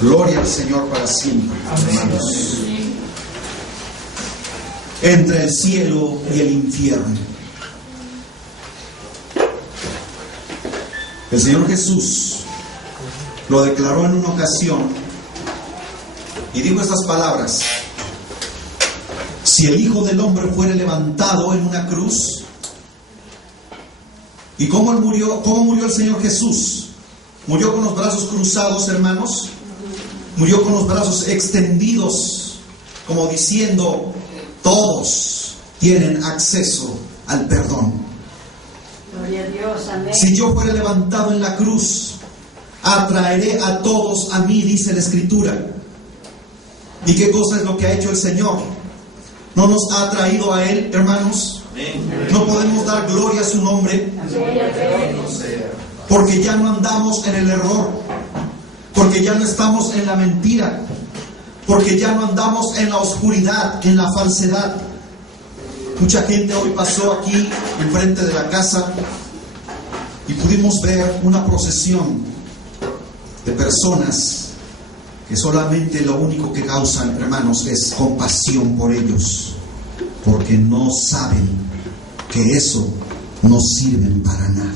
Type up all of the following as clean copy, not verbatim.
Gloria al Señor para siempre, hermanos. Entre el cielo y el infierno. El Señor Jesús lo declaró en una ocasión y dijo estas palabras: si el Hijo del Hombre fuere levantado en una cruz. ¿Y cómo murió? ¿Cómo murió el Señor Jesús? Murió con los brazos cruzados, hermanos. Murió con los brazos extendidos, como diciendo: todos tienen acceso al perdón. Gloria a Dios, amén. Si yo fuera levantado en la cruz, atraeré a todos a mí, dice la Escritura. ¿Y qué cosa es lo que ha hecho el Señor? ¿No nos ha atraído a Él, hermanos? ¿No podemos dar gloria a su nombre? Porque ya no andamos en el error, porque ya no estamos en la mentira, porque ya no andamos en la oscuridad, en la falsedad. Mucha gente hoy pasó aquí enfrente de la casa y pudimos ver una procesión de personas que solamente lo único que causan, hermanos, es compasión por ellos, porque no saben que eso no sirve para nada.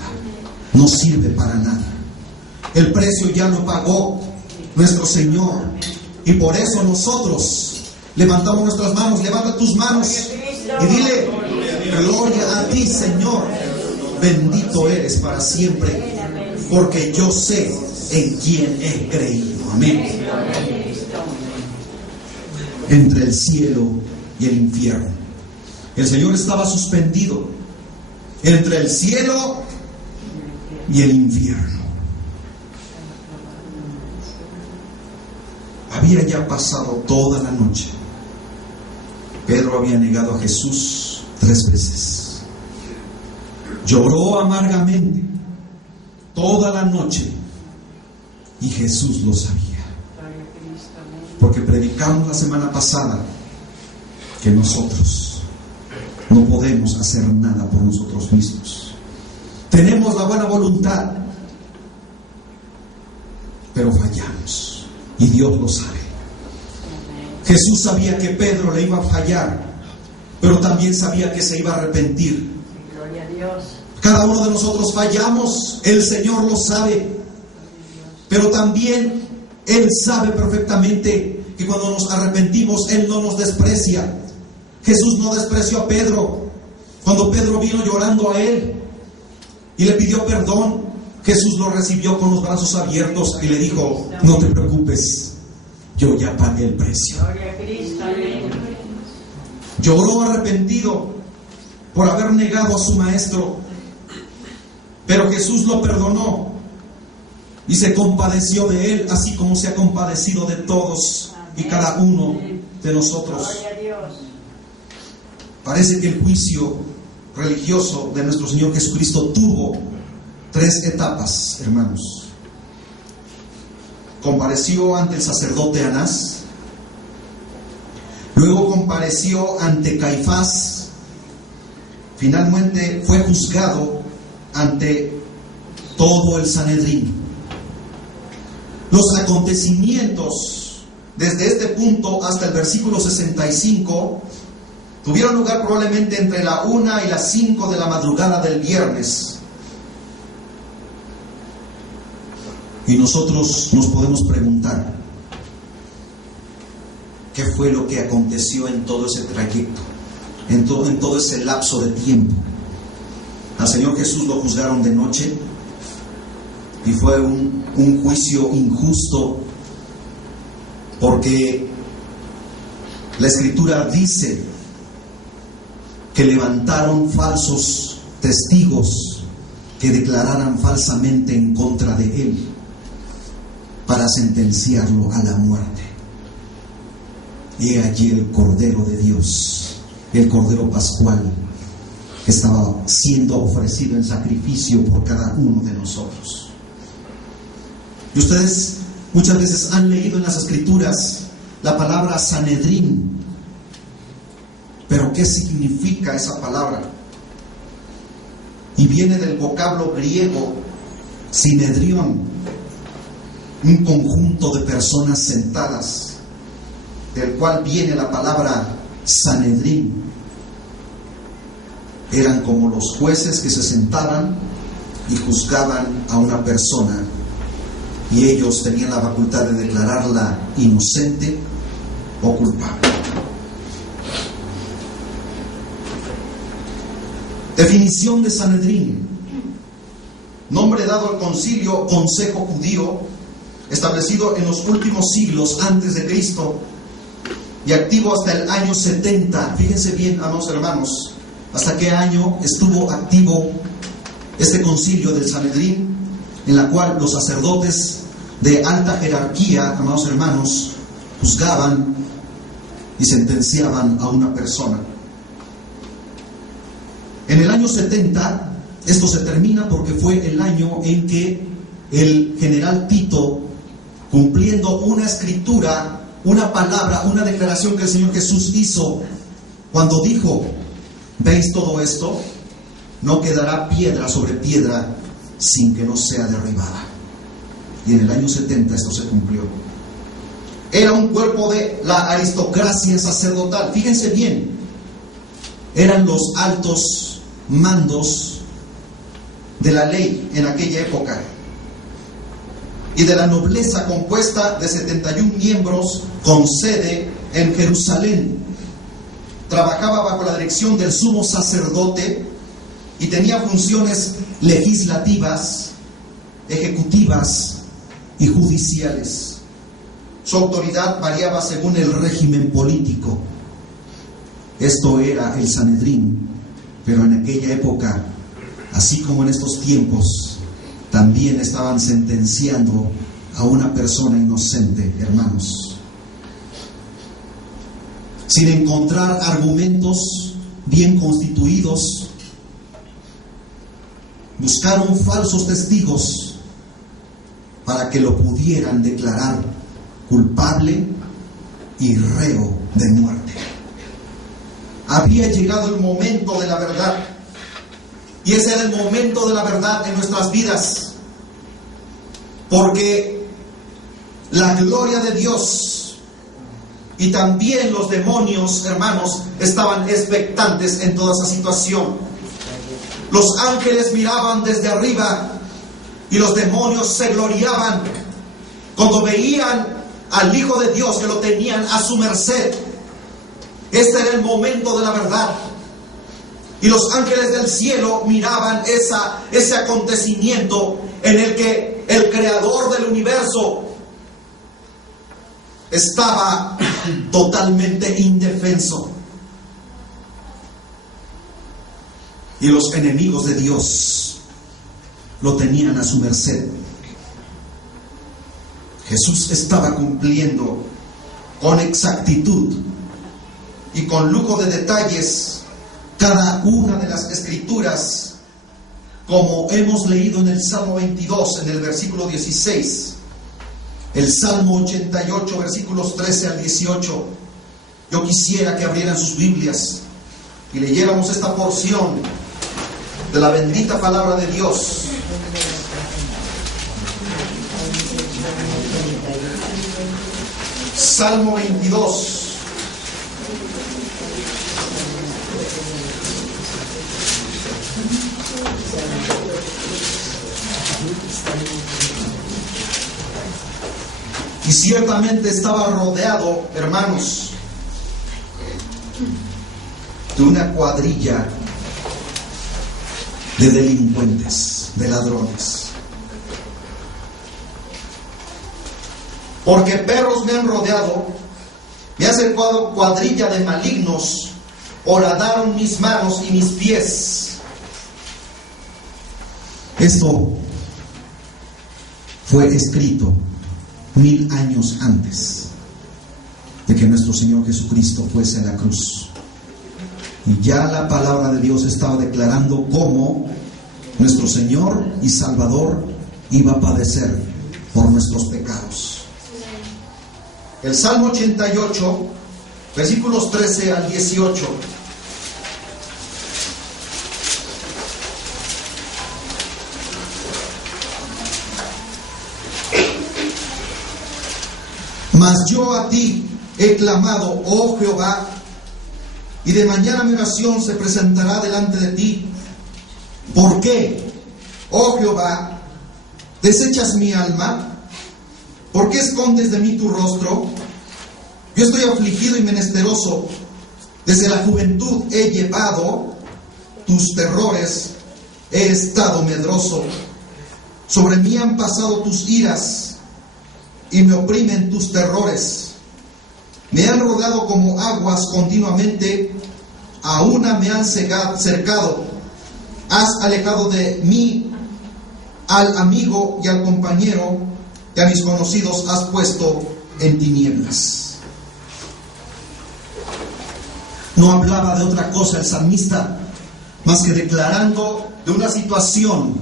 No sirve para nada. El precio ya lo pagó nuestro Señor, y por eso nosotros levantamos nuestras manos. Levanta tus manos y dile: gloria a ti, Señor, bendito eres para siempre, porque yo sé en quién he creído. Amén. Entre el cielo y el infierno. El Señor estaba suspendido entre el cielo y el infierno. Había ya pasado toda la noche. Pedro había negado a Jesús 3 veces. Lloró amargamente toda la noche, y Jesús lo sabía. Porque predicamos la semana pasada que nosotros no podemos hacer nada por nosotros mismos. Tenemos la buena voluntad, pero fallamos, y Dios lo sabe. Jesús sabía que Pedro le iba a fallar, pero también sabía que se iba a arrepentir. Gloria a Dios. Cada uno de nosotros fallamos, el Señor lo sabe, pero también Él sabe perfectamente que cuando nos arrepentimos, Él no nos desprecia. Jesús no despreció a Pedro. Cuando Pedro vino llorando a Él y le pidió perdón, Jesús lo recibió con los brazos abiertos y le dijo: no te preocupes, yo ya pagué el precio. Gloria a Cristo, amén. Lloró arrepentido por haber negado a su maestro, pero Jesús lo perdonó y se compadeció de él, así como se ha compadecido de todos y cada uno de nosotros. Gloria a Dios. Parece que el juicio religioso de nuestro Señor Jesucristo tuvo 3 etapas, hermanos. Compareció ante el sacerdote Anás, luego compareció ante Caifás, finalmente fue juzgado ante todo el Sanedrín. Los acontecimientos desde este punto hasta el versículo 65 tuvieron lugar probablemente entre la 1 y las 5 de la madrugada del viernes. Y nosotros nos podemos preguntar: ¿qué fue lo que aconteció en todo ese trayecto? En todo ese lapso de tiempo. Al Señor Jesús lo juzgaron de noche y fue un juicio injusto, porque la Escritura dice que levantaron falsos testigos que declararan falsamente en contra de Él para sentenciarlo a la muerte. Y allí el Cordero de Dios, el Cordero Pascual, que estaba siendo ofrecido en sacrificio por cada uno de nosotros. Y ustedes muchas veces han leído en las Escrituras la palabra Sanedrín. Pero ¿qué significa esa palabra? Y viene del vocablo griego Sinedrión, un conjunto de personas sentadas, del cual viene la palabra Sanedrín. Eran como los jueces que se sentaban y juzgaban a una persona, y ellos tenían la facultad de declararla inocente o culpable. Definición de Sanedrín: nombre dado al concilio, consejo judío, establecido en los últimos siglos antes de Cristo y activo hasta el año 70. Fíjense bien, amados hermanos, hasta qué año estuvo activo este concilio del Sanedrín, en la cual los sacerdotes de alta jerarquía, amados hermanos, juzgaban y sentenciaban a una persona. En el año 70, esto se termina porque fue el año en que el general Tito, cumpliendo una escritura, una palabra, una declaración que el Señor Jesús hizo cuando dijo: ¿veis todo esto? No quedará piedra sobre piedra sin que no sea derribada. Y en el año 70 esto se cumplió. Era un cuerpo de la aristocracia sacerdotal. Fíjense bien, eran los altos mandos de la ley en aquella época, y de la nobleza, compuesta de 71 miembros con sede en Jerusalén. Trabajaba bajo la dirección del sumo sacerdote y tenía funciones legislativas, ejecutivas y judiciales. Su autoridad variaba según el régimen político. Esto era el Sanedrín, pero en aquella época, así como en estos tiempos, también estaban sentenciando a una persona inocente, hermanos. Sin encontrar argumentos bien constituidos, buscaron falsos testigos para que lo pudieran declarar culpable y reo de muerte. Había llegado el momento de la verdad, y ese era el momento de la verdad en nuestras vidas, porque la gloria de Dios y también los demonios, hermanos, estaban expectantes en toda esa situación. Los ángeles miraban desde arriba y los demonios se gloriaban cuando veían al Hijo de Dios, que lo tenían a su merced. Este era el momento de la verdad. Y los ángeles del cielo miraban ese acontecimiento en el que el creador del universo estaba totalmente indefenso. Y los enemigos de Dios lo tenían a su merced. Jesús estaba cumpliendo con exactitud y con lujo de detalles cada una de las escrituras, como hemos leído en el Salmo 22, en el versículo 16, el Salmo 88, versículos 13 al 18. Yo quisiera que abrieran sus Biblias y leyéramos esta porción de la bendita palabra de Dios. Salmo 22. Y ciertamente estaba rodeado, hermanos, de una cuadrilla de delincuentes, de ladrones. Porque perros me han rodeado, me ha cercado cuadrilla de malignos, horadaron mis manos y mis pies. Esto fue escrito 1000 años antes de que nuestro Señor Jesucristo fuese a la cruz. Y ya la palabra de Dios estaba declarando cómo nuestro Señor y Salvador iba a padecer por nuestros pecados. El Salmo 88, versículos 13 al 18. Mas yo a ti he clamado, oh Jehová, y de mañana mi oración se presentará delante de ti. ¿Por qué, oh Jehová, desechas mi alma? ¿Por qué escondes de mí tu rostro? Yo estoy afligido y menesteroso. Desde la juventud he llevado tus terrores, he estado medroso. Sobre mí han pasado tus iras y me oprimen tus terrores. Me han rodeado como aguas continuamente, a una me han cercado. Has alejado de mí al amigo y al compañero, y a mis conocidos has puesto en tinieblas. No hablaba de otra cosa el salmista, más que declarando de una situación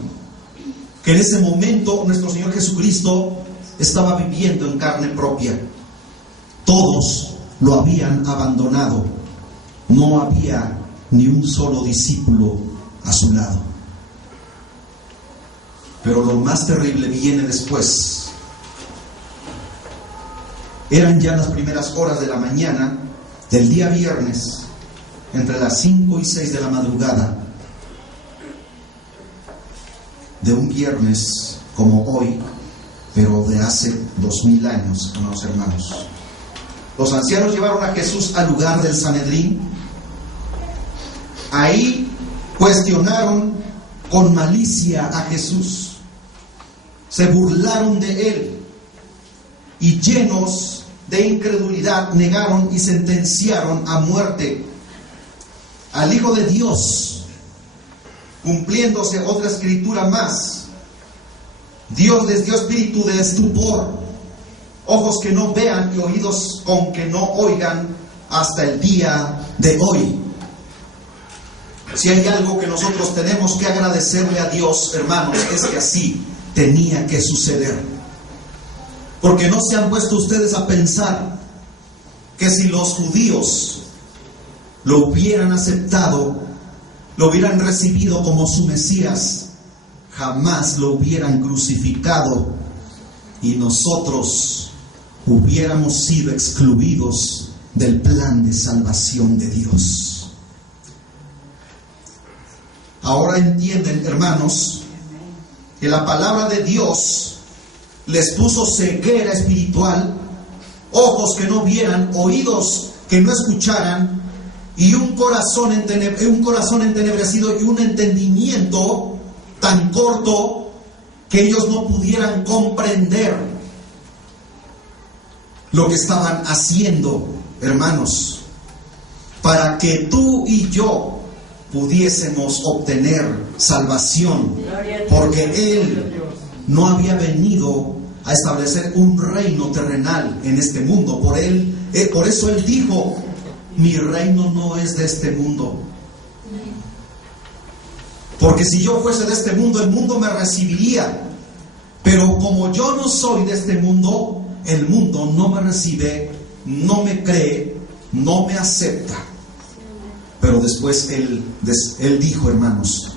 que en ese momento nuestro Señor Jesucristo estaba viviendo en carne propia. Todos lo habían abandonado. No había ni un solo discípulo a su lado. Pero lo más terrible viene después. Eran ya las primeras horas de la mañana del día viernes, entre las 5 y 6 de la madrugada, de un viernes como hoy, pero de hace 2000 años, amados hermanos. Los ancianos llevaron a Jesús al lugar del Sanedrín. Ahí cuestionaron con malicia a Jesús, se burlaron de él y llenos de incredulidad negaron y sentenciaron a muerte al Hijo de Dios, cumpliéndose otra escritura más. Dios les dio espíritu de estupor, ojos que no vean y oídos con que no oigan hasta el día de hoy. Si hay algo que nosotros tenemos que agradecerle a Dios, hermanos, es que así tenía que suceder. Porque no se han puesto ustedes a pensar que si los judíos lo hubieran aceptado, lo hubieran recibido como su Mesías, jamás lo hubieran crucificado y nosotros hubiéramos sido excluidos del plan de salvación de Dios. Ahora entienden, hermanos, que la palabra de Dios les puso ceguera espiritual, ojos que no vieran, oídos que no escucharan, y un corazón entenebrecido y un entendimiento tan corto que ellos no pudieran comprender lo que estaban haciendo, hermanos, para que tú y yo pudiésemos obtener salvación, porque Él no había venido a establecer un reino terrenal en este mundo. Por eso Él dijo: mi reino no es de este mundo. Porque si yo fuese de este mundo, el mundo me recibiría. Pero como yo no soy de este mundo, el mundo no me recibe, no me cree, no me acepta. Pero después Él dijo, hermanos: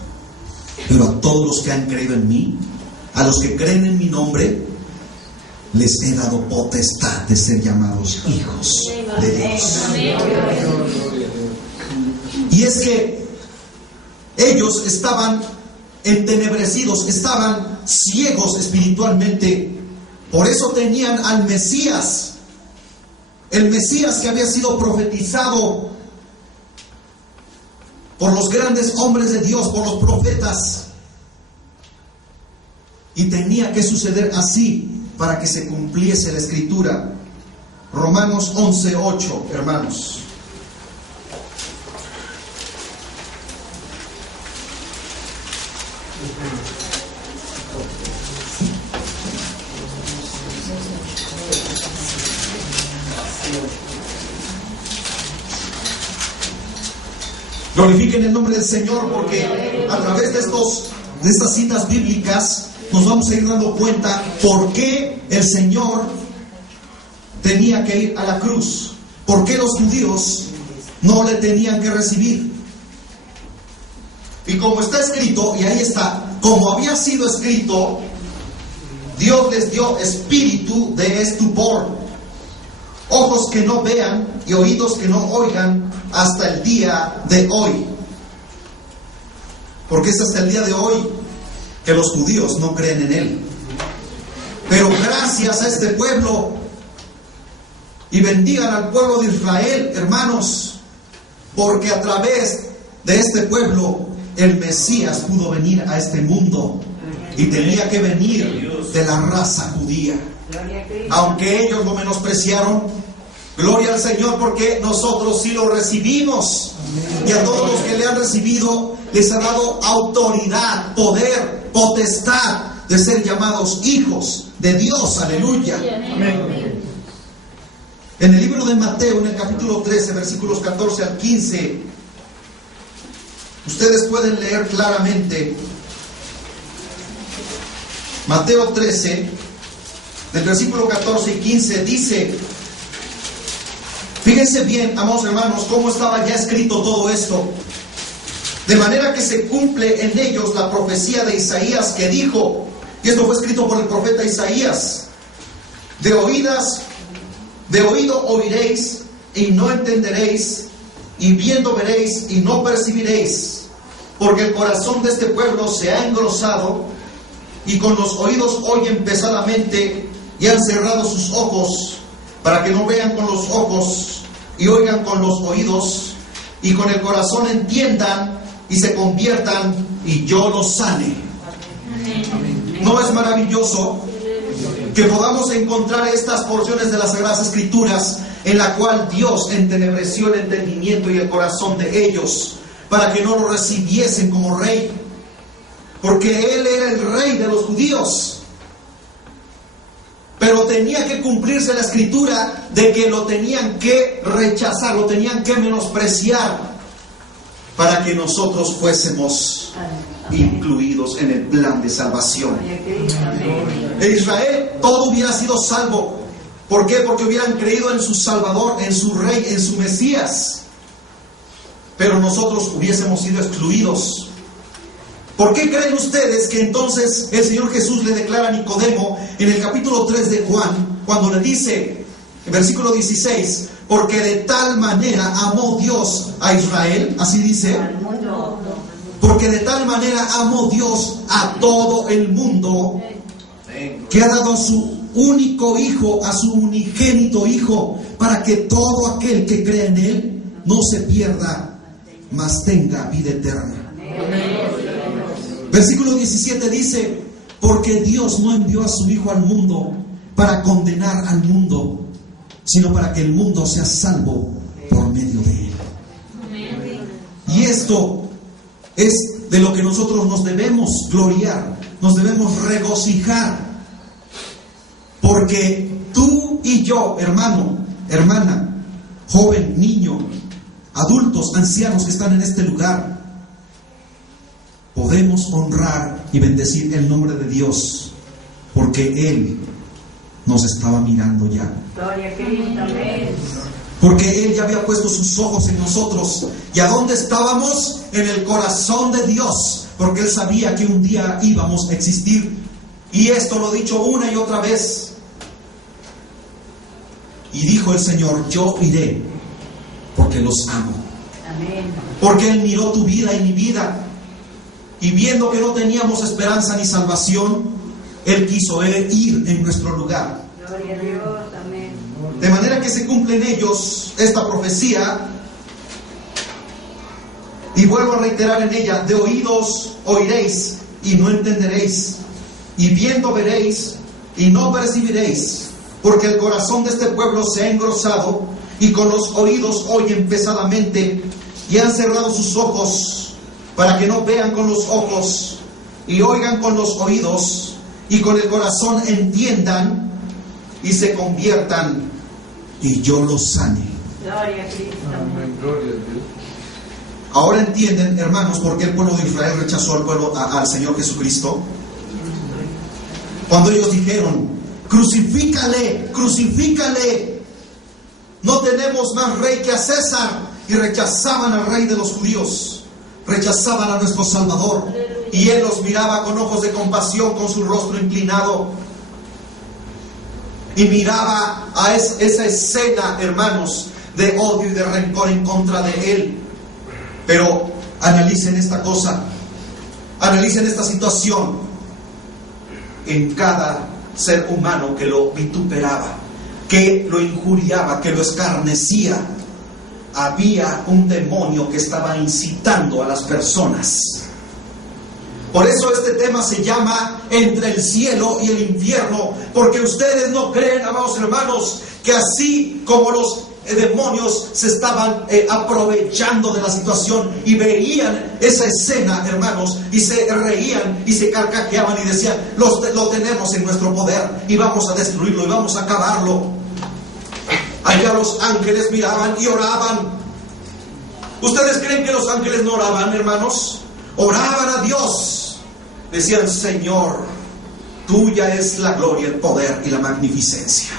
pero a todos los que han creído en mí, a los que creen en mi nombre, les he dado potestad de ser llamados hijos de Dios. Y es que ellos estaban entenebrecidos, estaban ciegos espiritualmente. Por eso tenían al Mesías, el Mesías que había sido profetizado por los grandes hombres de Dios, por los profetas. Y tenía que suceder así para que se cumpliese la escritura. Romanos 11:8, hermanos. Glorifiquen el nombre del Señor, porque a través de estas citas bíblicas nos vamos a ir dando cuenta por qué el Señor tenía que ir a la cruz, por qué los judíos no le tenían que recibir. Y como está escrito, y ahí está, como había sido escrito, Dios les dio espíritu de estupor. ojos que no vean y oídos que no oigan hasta el día de hoy. Porque es hasta el día de hoy que los judíos no creen en Él. Pero gracias a este pueblo, y bendigan al pueblo de Israel, hermanos, porque a través de este pueblo el Mesías pudo venir a este mundo, y tenía que venir de la raza judía. Aunque ellos lo menospreciaron, gloria al Señor, porque nosotros sí lo recibimos. Y a todos los que le han recibido les ha dado autoridad, poder, potestad de ser llamados hijos de Dios. Aleluya. En el libro de Mateo, en el capítulo 13, versículos 14 al 15, ustedes pueden leer claramente. Mateo 13, del versículo 14 y 15, dice: fíjense bien, amados hermanos, cómo estaba ya escrito todo esto. De manera que se cumple en ellos la profecía de Isaías que dijo, y esto fue escrito por el profeta Isaías: de oído oiréis y no entenderéis, y viendo veréis y no percibiréis, porque el corazón de este pueblo se ha engrosado, y con los oídos oyen pesadamente, y han cerrado sus ojos, para que no vean con los ojos, y oigan con los oídos, y con el corazón entiendan, y se conviertan, y yo los sane. ¿No es maravilloso que podamos encontrar estas porciones de las Sagradas Escrituras en la cual Dios entenebreció el entendimiento y el corazón de ellos para que no lo recibiesen como rey? Porque Él era el rey de los judíos, pero tenía que cumplirse la Escritura de que lo tenían que rechazar, lo tenían que menospreciar, para que nosotros fuésemos incluidos en el plan de salvación. En Israel todo hubiera sido salvo. ¿Por qué? Porque hubieran creído en su Salvador, en su Rey, en su Mesías. Pero nosotros hubiésemos sido excluidos. ¿Por qué creen ustedes que entonces el Señor Jesús le declara a Nicodemo en el capítulo 3 de Juan, cuando le dice, en versículo 16, porque de tal manera amó Dios a Israel, así dice, porque de tal manera amó Dios a todo el mundo, que ha dado a su único Hijo, a su unigénito Hijo, para que todo aquel que cree en Él no se pierda, mas tenga vida eterna. Versículo 17 dice, porque Dios no envió a su Hijo al mundo para condenar al mundo, sino para que el mundo sea salvo por medio de Él. Y esto es de lo que nosotros nos debemos gloriar, nos debemos regocijar, porque tú y yo, hermano, hermana, joven, niño, adultos, ancianos que están en este lugar, podemos honrar y bendecir el nombre de Dios, porque Él nos estaba mirando ya. Gloria a Cristo, amén. Porque Él ya había puesto sus ojos en nosotros. ¿Y a dónde estábamos? En el corazón de Dios, porque Él sabía que un día íbamos a existir. Y esto lo he dicho una y otra vez. Y dijo el Señor, yo iré, porque los amo. Amén. Porque Él miró tu vida y mi vida, y viendo que no teníamos esperanza ni salvación, Él quiso ir en nuestro lugar. Gloria a Dios, amén. De manera que se cumple en ellos esta profecía, y vuelvo a reiterar en ella, de oídos oiréis y no entenderéis, y viendo veréis y no percibiréis, porque el corazón de este pueblo se ha engrosado, y con los oídos oyen pesadamente, y han cerrado sus ojos, para que no vean con los ojos, y oigan con los oídos, y con el corazón entiendan, y se conviertan, y yo los sane. Gloria a Cristo, amén. Ahora entienden, hermanos, por qué el pueblo de Israel rechazó al Señor Jesucristo. Cuando ellos dijeron, crucifícale, crucifícale, no tenemos más rey que a César, y rechazaban al rey de los judíos, rechazaban a nuestro Salvador, y Él los miraba con ojos de compasión, con su rostro inclinado. y miraba a esa escena, hermanos, de odio y de rencor en contra de él. Pero analicen esta cosa, analicen esta situación. En cada ser humano que lo vituperaba, que lo injuriaba, que lo escarnecía, había un demonio que estaba incitando a las personas. Por eso este tema se llama entre el cielo y el infierno, porque ustedes no creen, amados hermanos, que así como los demonios se estaban aprovechando de la situación y veían esa escena, hermanos, y se reían y se carcajeaban y decían: lo tenemos en nuestro poder y vamos a destruirlo y vamos a acabarlo. Allá los ángeles miraban y oraban. ¿Ustedes creen que los ángeles no oraban, hermanos? Oraban a Dios. Decían: Señor, tuya es la gloria, el poder y la magnificencia.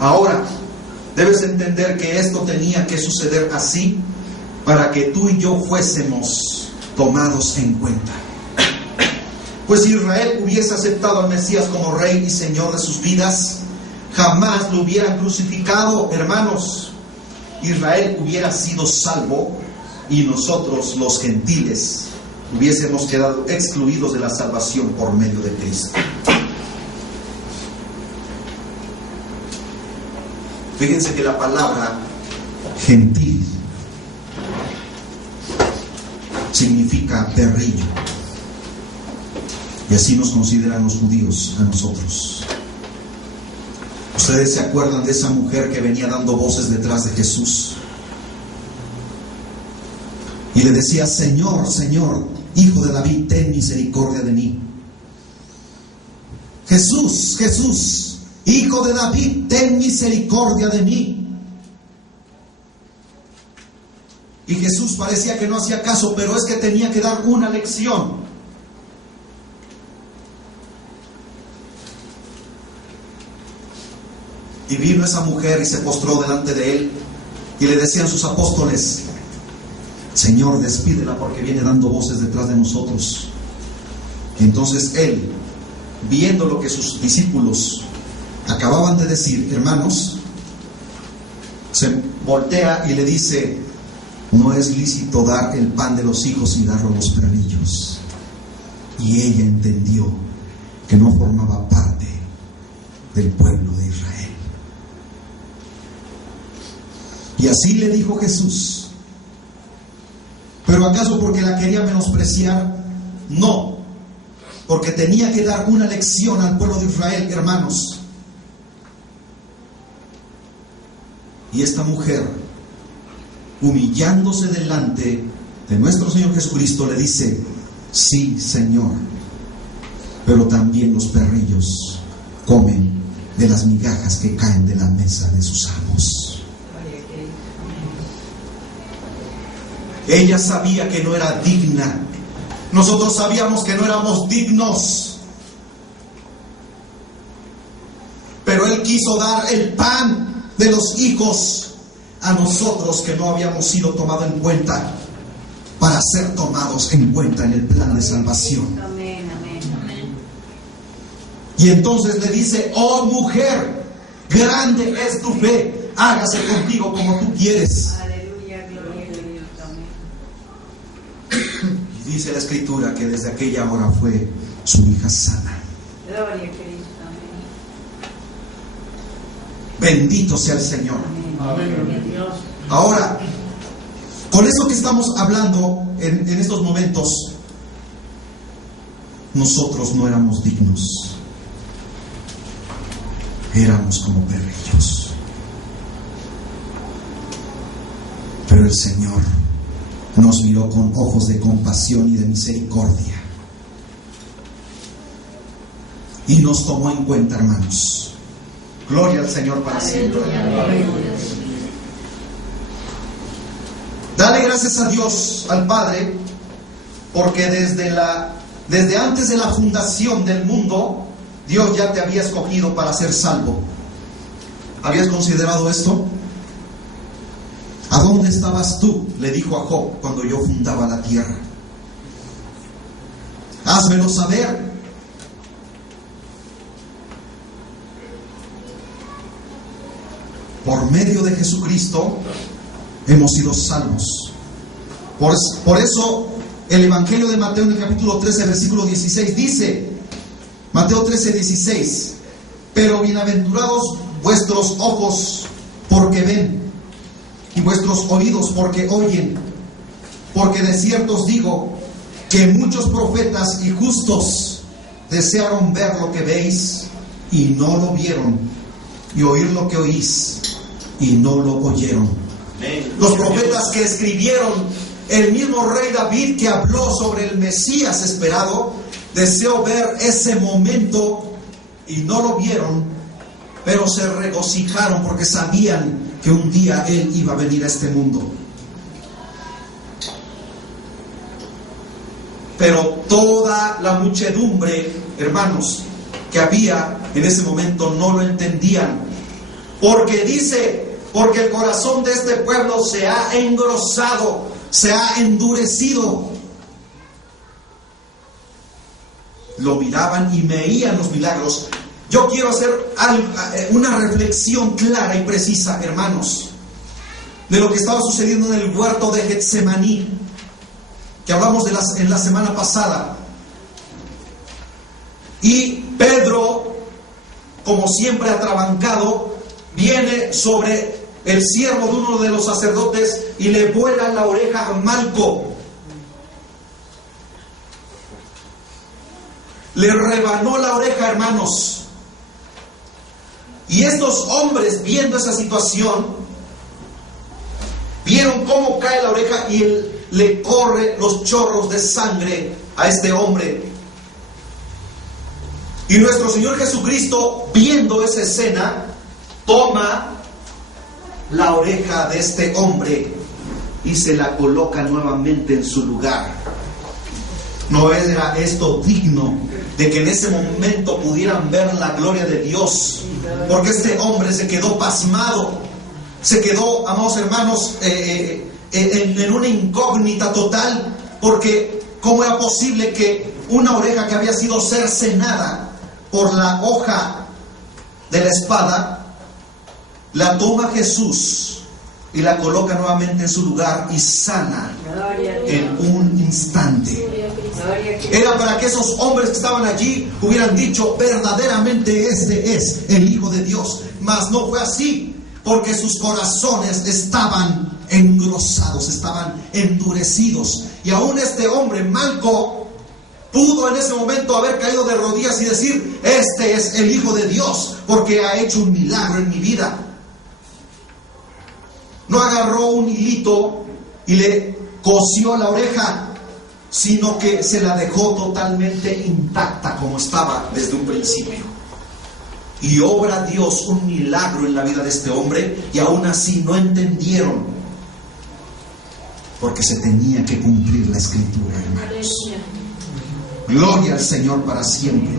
Ahora, debes entender que esto tenía que suceder así para que tú y yo fuésemos tomados en cuenta. Pues si Israel hubiese aceptado al Mesías como Rey y Señor de sus vidas, jamás lo hubieran crucificado, hermanos. Israel hubiera sido salvo y nosotros, los gentiles, hubiésemos quedado excluidos de la salvación por medio de Cristo. Fíjense que la palabra gentil significa perrillo. Y así nos consideran los judíos a nosotros. ¿Ustedes se acuerdan de esa mujer que venía dando voces detrás de Jesús? Y le decía: Señor, Señor, Hijo de David, ten misericordia de mí. Jesús, Jesús, Hijo de David, ten misericordia de mí. Y Jesús parecía que no hacía caso, pero es que tenía que dar una lección. Y vino esa mujer y se postró delante de él, y le decían sus apóstoles: Señor, despídela porque viene dando voces detrás de nosotros. Y entonces él, viendo lo que sus discípulos acababan de decir, hermanos, se voltea y le dice: no es lícito dar el pan de los hijos y darlo a los perrillos. Y ella entendió que no formaba parte del pueblo de Israel. Y así le dijo Jesús. ¿Pero acaso porque la quería menospreciar? No, porque tenía que dar una lección al pueblo de Israel, hermanos. Y esta mujer, humillándose delante de nuestro Señor Jesucristo, le dice: sí, Señor, pero también los perrillos comen de las migajas que caen de la mesa de sus amos. Ella sabía que no era digna. Nosotros sabíamos que no éramos dignos, pero Él quiso dar el pan de los hijos a nosotros que no habíamos sido tomados en cuenta, para ser tomados en cuenta en el plan de salvación. Amén, amén, amén. Y entonces le dice: oh mujer, grande es tu fe, hágase contigo como tú quieres. Aleluya, gloria a Dios, amén. Y dice la Escritura que desde aquella hora fue su hija sana. Gloria a Cristo, amén. Bendito sea el Señor. Amén. Ahora, con eso que estamos hablando en estos momentos, nosotros no éramos dignos. Éramos como perrillos. Pero el Señor nos miró con ojos de compasión y de misericordia. Y nos tomó en cuenta, hermanos. Gloria al Señor para siempre. Dale gracias a Dios, al Padre, porque desde antes de la fundación del mundo, Dios ya te había escogido para ser salvo. ¿Habías considerado esto? ¿A dónde estabas tú?, le dijo a Job, cuando yo fundaba la tierra. Házmelo saber. por medio de Jesucristo hemos sido salvos. Por eso el Evangelio de Mateo en el capítulo 13, versículo 16 dice, Mateo 13, 16, pero bienaventurados vuestros ojos porque ven, y vuestros oídos porque oyen, porque de cierto os digo que muchos profetas y justos desearon ver lo que veis y no lo vieron, y oír lo que oís y no lo oyeron. Los profetas que escribieron, el mismo rey David que habló sobre el Mesías esperado, deseó ver ese momento y no lo vieron, pero se regocijaron porque sabían que un día Él iba a venir a este mundo. Pero toda la muchedumbre, hermanos, que había en ese momento no lo entendían. Porque dice, porque el corazón de este pueblo se ha engrosado, se ha endurecido. Lo miraban y veían los milagros. Yo quiero hacer una reflexión clara y precisa, hermanos, de lo que estaba sucediendo en el huerto de Getsemaní, que hablamos en la semana pasada. Y Pedro, como siempre atrabancado, viene sobre el siervo de uno de los sacerdotes y le vuela la oreja a Malco. Le rebanó la oreja, hermanos. Y estos hombres, viendo esa situación, vieron cómo cae la oreja y le corre los chorros de sangre a este hombre. Y nuestro Señor Jesucristo, viendo esa escena, toma la oreja de este hombre y se la coloca nuevamente en su lugar. ¿No era esto digno de que en ese momento pudieran ver la gloria de Dios? Porque este hombre se quedó pasmado, se quedó, amados hermanos, en una incógnita total, porque ¿cómo era posible que una oreja que había sido cercenada por la hoja de la espada, la toma Jesús y la coloca nuevamente en su lugar y sana en un instante? Era para que esos hombres que estaban allí hubieran dicho, verdaderamente este es el Hijo de Dios. Mas no fue así, porque sus corazones estaban engrosados, estaban endurecidos. Y aún este hombre, Malco, pudo en ese momento haber caído de rodillas y decir, este es el Hijo de Dios, porque ha hecho un milagro en mi vida. No agarró un hilito y le cosió la oreja, sino que se la dejó totalmente intacta como estaba desde un principio. Y obra Dios un milagro en la vida de este hombre, y aún así no entendieron, porque se tenía que cumplir la Escritura, hermanos. Gloria al Señor para siempre.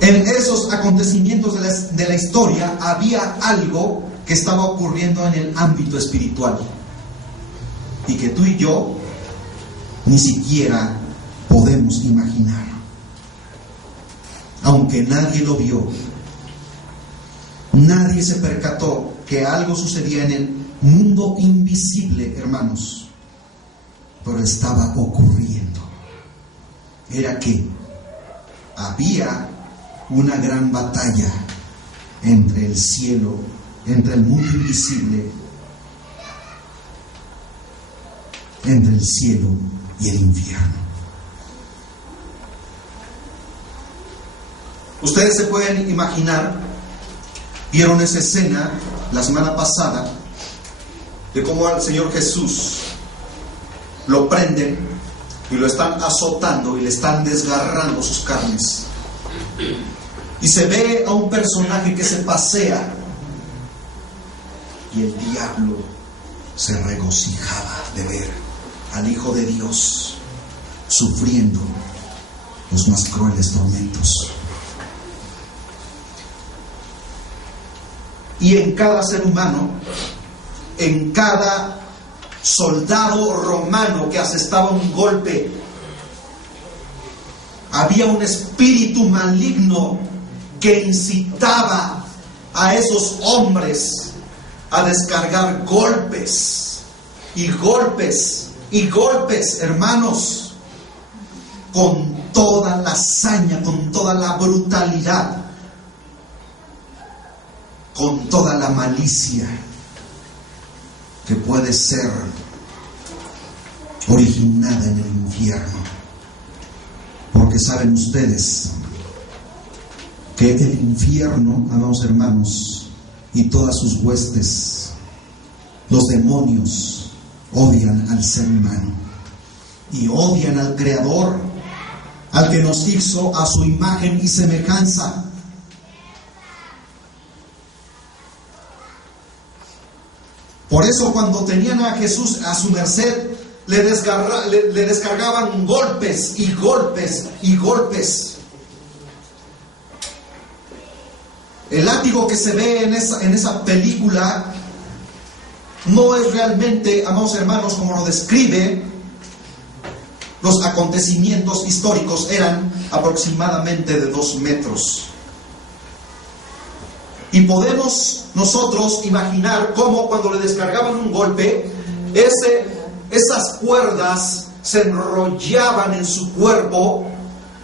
En esos acontecimientos de la historia había algo que estaba ocurriendo en el ámbito espiritual y que tú y yo ni siquiera podemos imaginar, aunque nadie lo vio. Nadie se percató que algo sucedía en el mundo invisible, hermanos, pero estaba ocurriendo. Era que había una gran batalla entre el cielo, entre el mundo invisible, entre el cielo y el infierno. Ustedes se pueden imaginar, vieron esa escena la semana pasada, de cómo al Señor Jesús lo prenden y lo están azotando y le están desgarrando sus carnes. Y se ve a un personaje que se pasea, y el diablo se regocijaba de ver al Hijo de Dios sufriendo los más crueles tormentos. Y en cada ser humano, en cada soldado romano que asestaba un golpe, había un espíritu maligno que incitaba a esos hombres a descargar golpes y golpes y golpes, hermanos, con toda la hazaña, con toda la brutalidad, con toda la malicia que puede ser originada en el infierno. Porque saben ustedes que el infierno, amados hermanos, y todas sus huestes, los demonios, odian al ser humano y odian al Creador, al que nos hizo a su imagen y semejanza. Por eso cuando tenían a Jesús a su merced, le descargaban golpes y golpes y golpes. El látigo que se ve en esa película no es realmente, amados hermanos, como lo describe. Los acontecimientos históricos eran aproximadamente de 2 metros. Y podemos nosotros imaginar cómo cuando le descargaban un golpe, esas cuerdas se enrollaban en su cuerpo,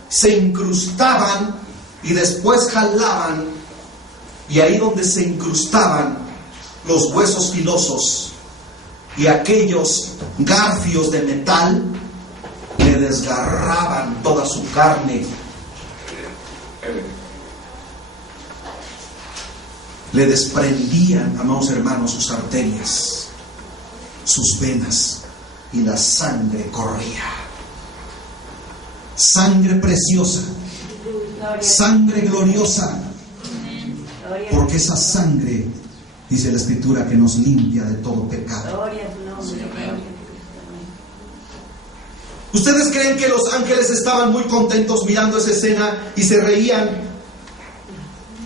se incrustaban y después jalaban, y ahí donde se incrustaban los huesos filosos y aquellos garfios de metal, le desgarraban toda su carne, le desprendían, amados hermanos, sus arterias, sus venas, y la sangre corría. Sangre preciosa, sangre gloriosa, porque esa sangre, dice la Escritura, que nos limpia de todo pecado. ¿Ustedes creen que los ángeles estaban muy contentos mirando esa escena y se reían?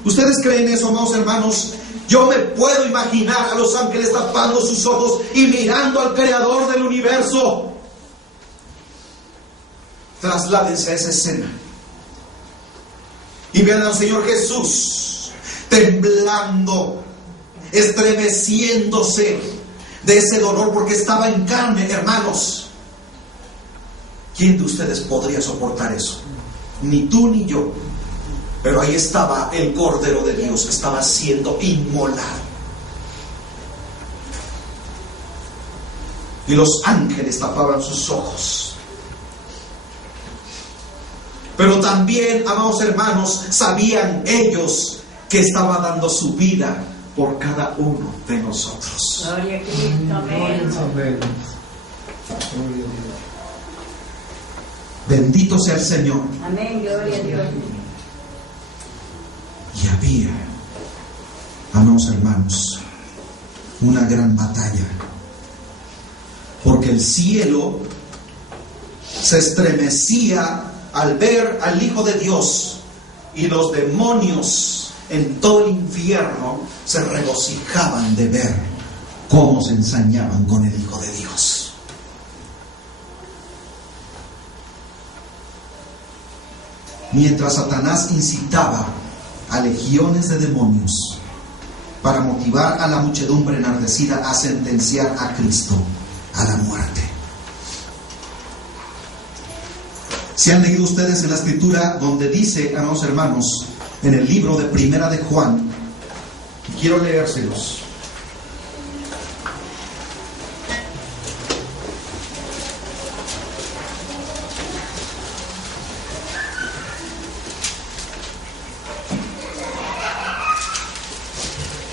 ¿Ustedes creen eso, amados hermanos? Yo me puedo imaginar a los ángeles tapando sus ojos y mirando al Creador del universo. Trasládense a esa escena y vean al Señor Jesús temblando, estremeciéndose de ese dolor, porque estaba en carne, hermanos. ¿Quién de ustedes podría soportar eso? Ni tú ni yo. Pero ahí estaba el Cordero de Dios que estaba siendo inmolado. Y los ángeles tapaban sus ojos. Pero también, amados hermanos, sabían ellos que estaba dando su vida por cada uno de nosotros. Gloria a Cristo, amén. Bendito sea el Señor. Amén, gloria a Dios. Y había, amados hermanos, una gran batalla, porque el cielo se estremecía al ver al Hijo de Dios, y los demonios en todo el infierno se regocijaban de ver cómo se ensañaban con el Hijo de Dios. Mientras Satanás incitaba a legiones de demonios para motivar a la muchedumbre enardecida a sentenciar a Cristo a la muerte. Si han leído ustedes en la Escritura donde dice, amados hermanos, en el libro de Primera de Juan, quiero leérselos.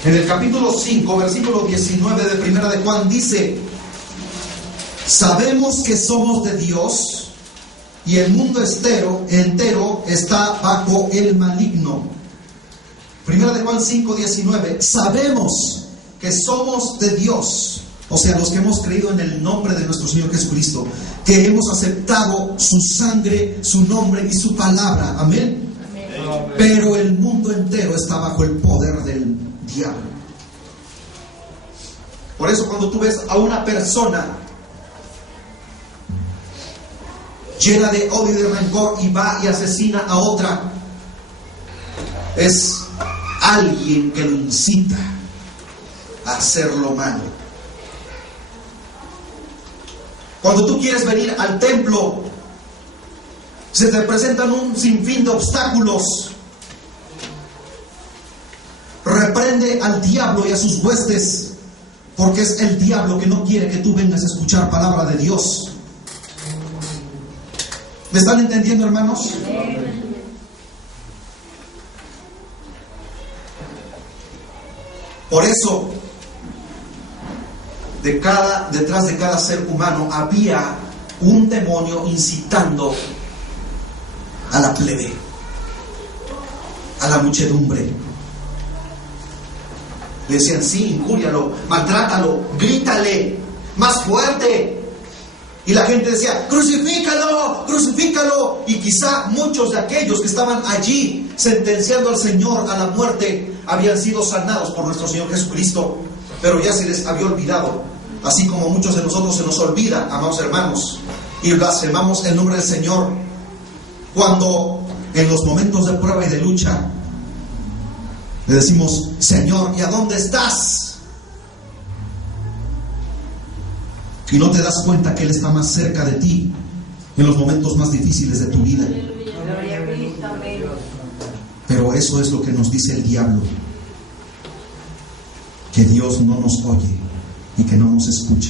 En el capítulo 5, versículo 19 de Primera de Juan dice: sabemos que somos de Dios y el mundo entero está bajo el maligno. Primera de Juan 5, 19. Sabemos que somos de Dios, o sea, los que hemos creído en el nombre de nuestro Señor Jesucristo, que hemos aceptado su sangre, su nombre y su palabra. Amén. Amén. Pero el mundo entero está bajo el poder del diablo. Por eso cuando tú ves a una persona llena de odio y de rencor y va y asesina a otra, es alguien que lo incita a hacer lo malo. Cuando tú quieres venir al templo, se te presentan un sinfín de obstáculos. Reprende al diablo y a sus huestes, porque es el diablo que no quiere que tú vengas a escuchar palabra de Dios. ¿Me están entendiendo, hermanos? Por eso, detrás de cada ser humano había un demonio incitando a la plebe, a la muchedumbre. Le decían, sí, incúrialo, maltrátalo, grítale, más fuerte. Y la gente decía, crucifícalo, crucifícalo. Y quizá muchos de aquellos que estaban allí sentenciando al Señor a la muerte habían sido sanados por nuestro Señor Jesucristo, pero ya se les había olvidado, así como muchos de nosotros se nos olvida, amados hermanos, y blasfemamos el nombre del Señor cuando en los momentos de prueba y de lucha le decimos, Señor, ¿y a dónde estás? Y no te das cuenta que Él está más cerca de ti en los momentos más difíciles de tu vida. Pero eso es lo que nos dice el diablo, que Dios no nos oye y que no nos escucha.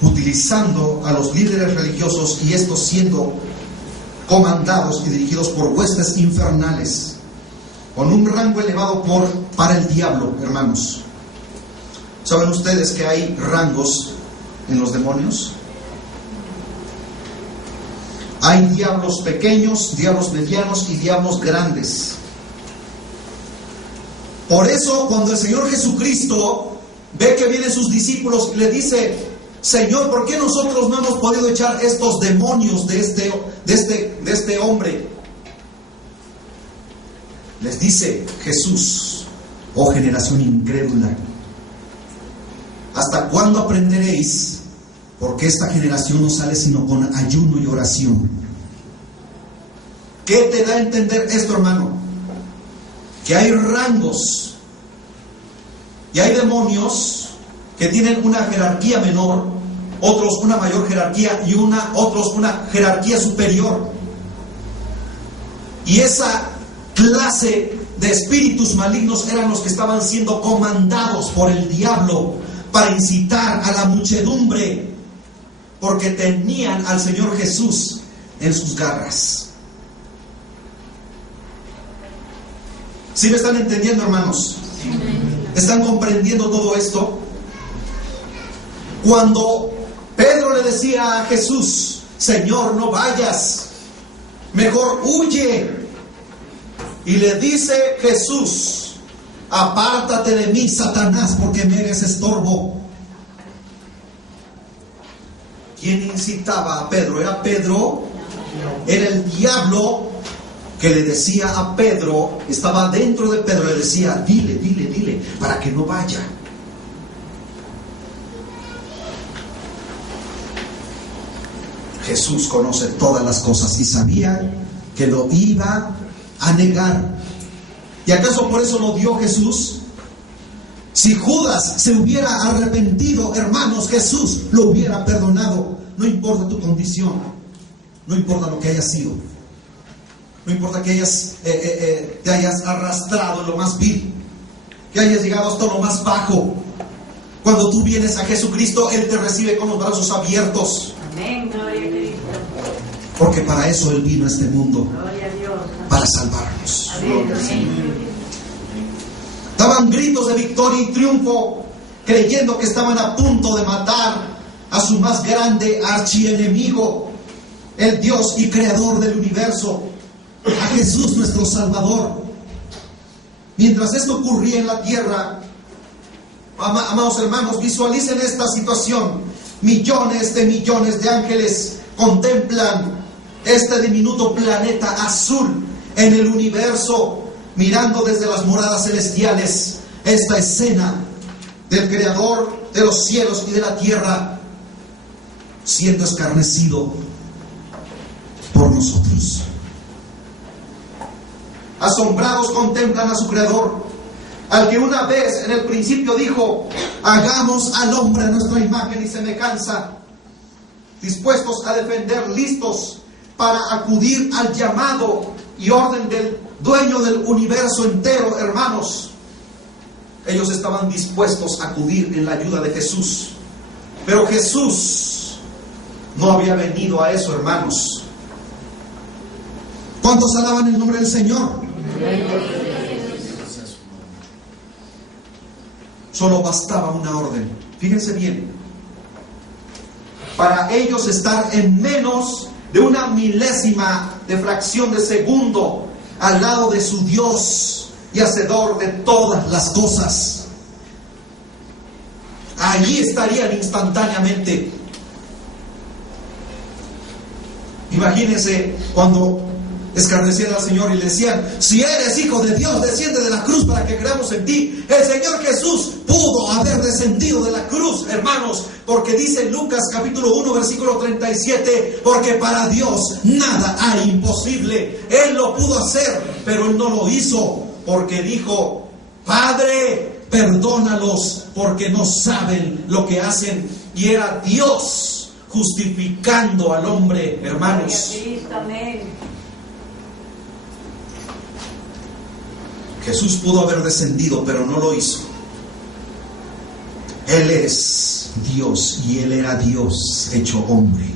Utilizando a los líderes religiosos, y estos siendo comandados y dirigidos por huestes infernales, con un rango elevado para el diablo, hermanos. ¿Saben ustedes que hay rangos en los demonios? Hay diablos pequeños, diablos medianos y diablos grandes. Por eso, cuando el Señor Jesucristo ve que vienen sus discípulos y le dice, Señor, ¿por qué nosotros no hemos podido echar estos demonios de este hombre? Les dice Jesús, oh generación incrédula, ¿hasta cuándo aprenderéis? Porque esta generación no sale sino con ayuno y oración. ¿Qué te da a entender esto, hermano? Que hay rangos y hay demonios que tienen una jerarquía menor, otros una mayor jerarquía y otros una jerarquía superior. Y esa clase de espíritus malignos eran los que estaban siendo comandados por el diablo para incitar a la muchedumbre, porque tenían al Señor Jesús en sus garras. ¿Sí me están entendiendo, hermanos? ¿Están comprendiendo todo esto? Cuando Pedro le decía a Jesús, Señor, no vayas, mejor huye. Y le dice Jesús, apártate de mí, Satanás, porque me eres estorbo. ¿Quién incitaba a Pedro? ¿Era Pedro? Era el diablo que le decía a Pedro, estaba dentro de Pedro, le decía, dile, para que no vaya. Jesús conoce todas las cosas y sabía que lo iba a negar. ¿Y acaso por eso lo dio Jesús? Si Judas se hubiera arrepentido, hermanos, Jesús lo hubiera perdonado. No importa tu condición, no importa lo que hayas sido, no importa que te hayas arrastrado en lo más vil, que hayas llegado hasta lo más bajo. Cuando tú vienes a Jesucristo, Él te recibe con los brazos abiertos. Amén, gloria a Cristo. Porque para eso Él vino a este mundo, Gloria a Dios. para salvarnos. Amén. Daban gritos de victoria y triunfo, creyendo que estaban a punto de matar a su más grande archienemigo, el Dios y creador del universo, a Jesús nuestro Salvador. Mientras esto ocurría en la tierra, amados hermanos, visualicen esta situación. Millones de ángeles contemplan este diminuto planeta azul en el universo, mirando desde las moradas celestiales esta escena del Creador de los cielos y de la tierra. siendo escarnecido por nosotros. Asombrados contemplan a su Creador, al que una vez en el principio dijo: hagamos al hombre a nuestra imagen y semejanza, dispuestos a defender, listos para acudir al llamado y orden del dueño del universo entero. Hermanos, ellos estaban dispuestos a acudir en la ayuda de Jesús, pero Jesús no había venido a eso, hermanos. ¿Cuántos alaban el nombre del Señor? Solo bastaba una orden. Fíjense bien, para ellos estar en menos de una milésima de fracción de segundo al lado de su Dios y hacedor de todas las cosas. Allí estarían instantáneamente. Imagínense cuando escarnecían al Señor y le decían: si eres hijo de Dios, desciende de la cruz para que creamos en ti. El Señor Jesús pudo haber descendido de la cruz, hermanos, porque dice en Lucas capítulo 1 versículo 37: porque para Dios nada hay imposible. Él lo pudo hacer, pero Él no lo hizo, porque dijo: Padre, perdónalos porque no saben lo que hacen. Y era Dios justificando al hombre, hermanos. Jesús pudo haber descendido, pero no lo hizo. Él es Dios y Él era Dios hecho hombre.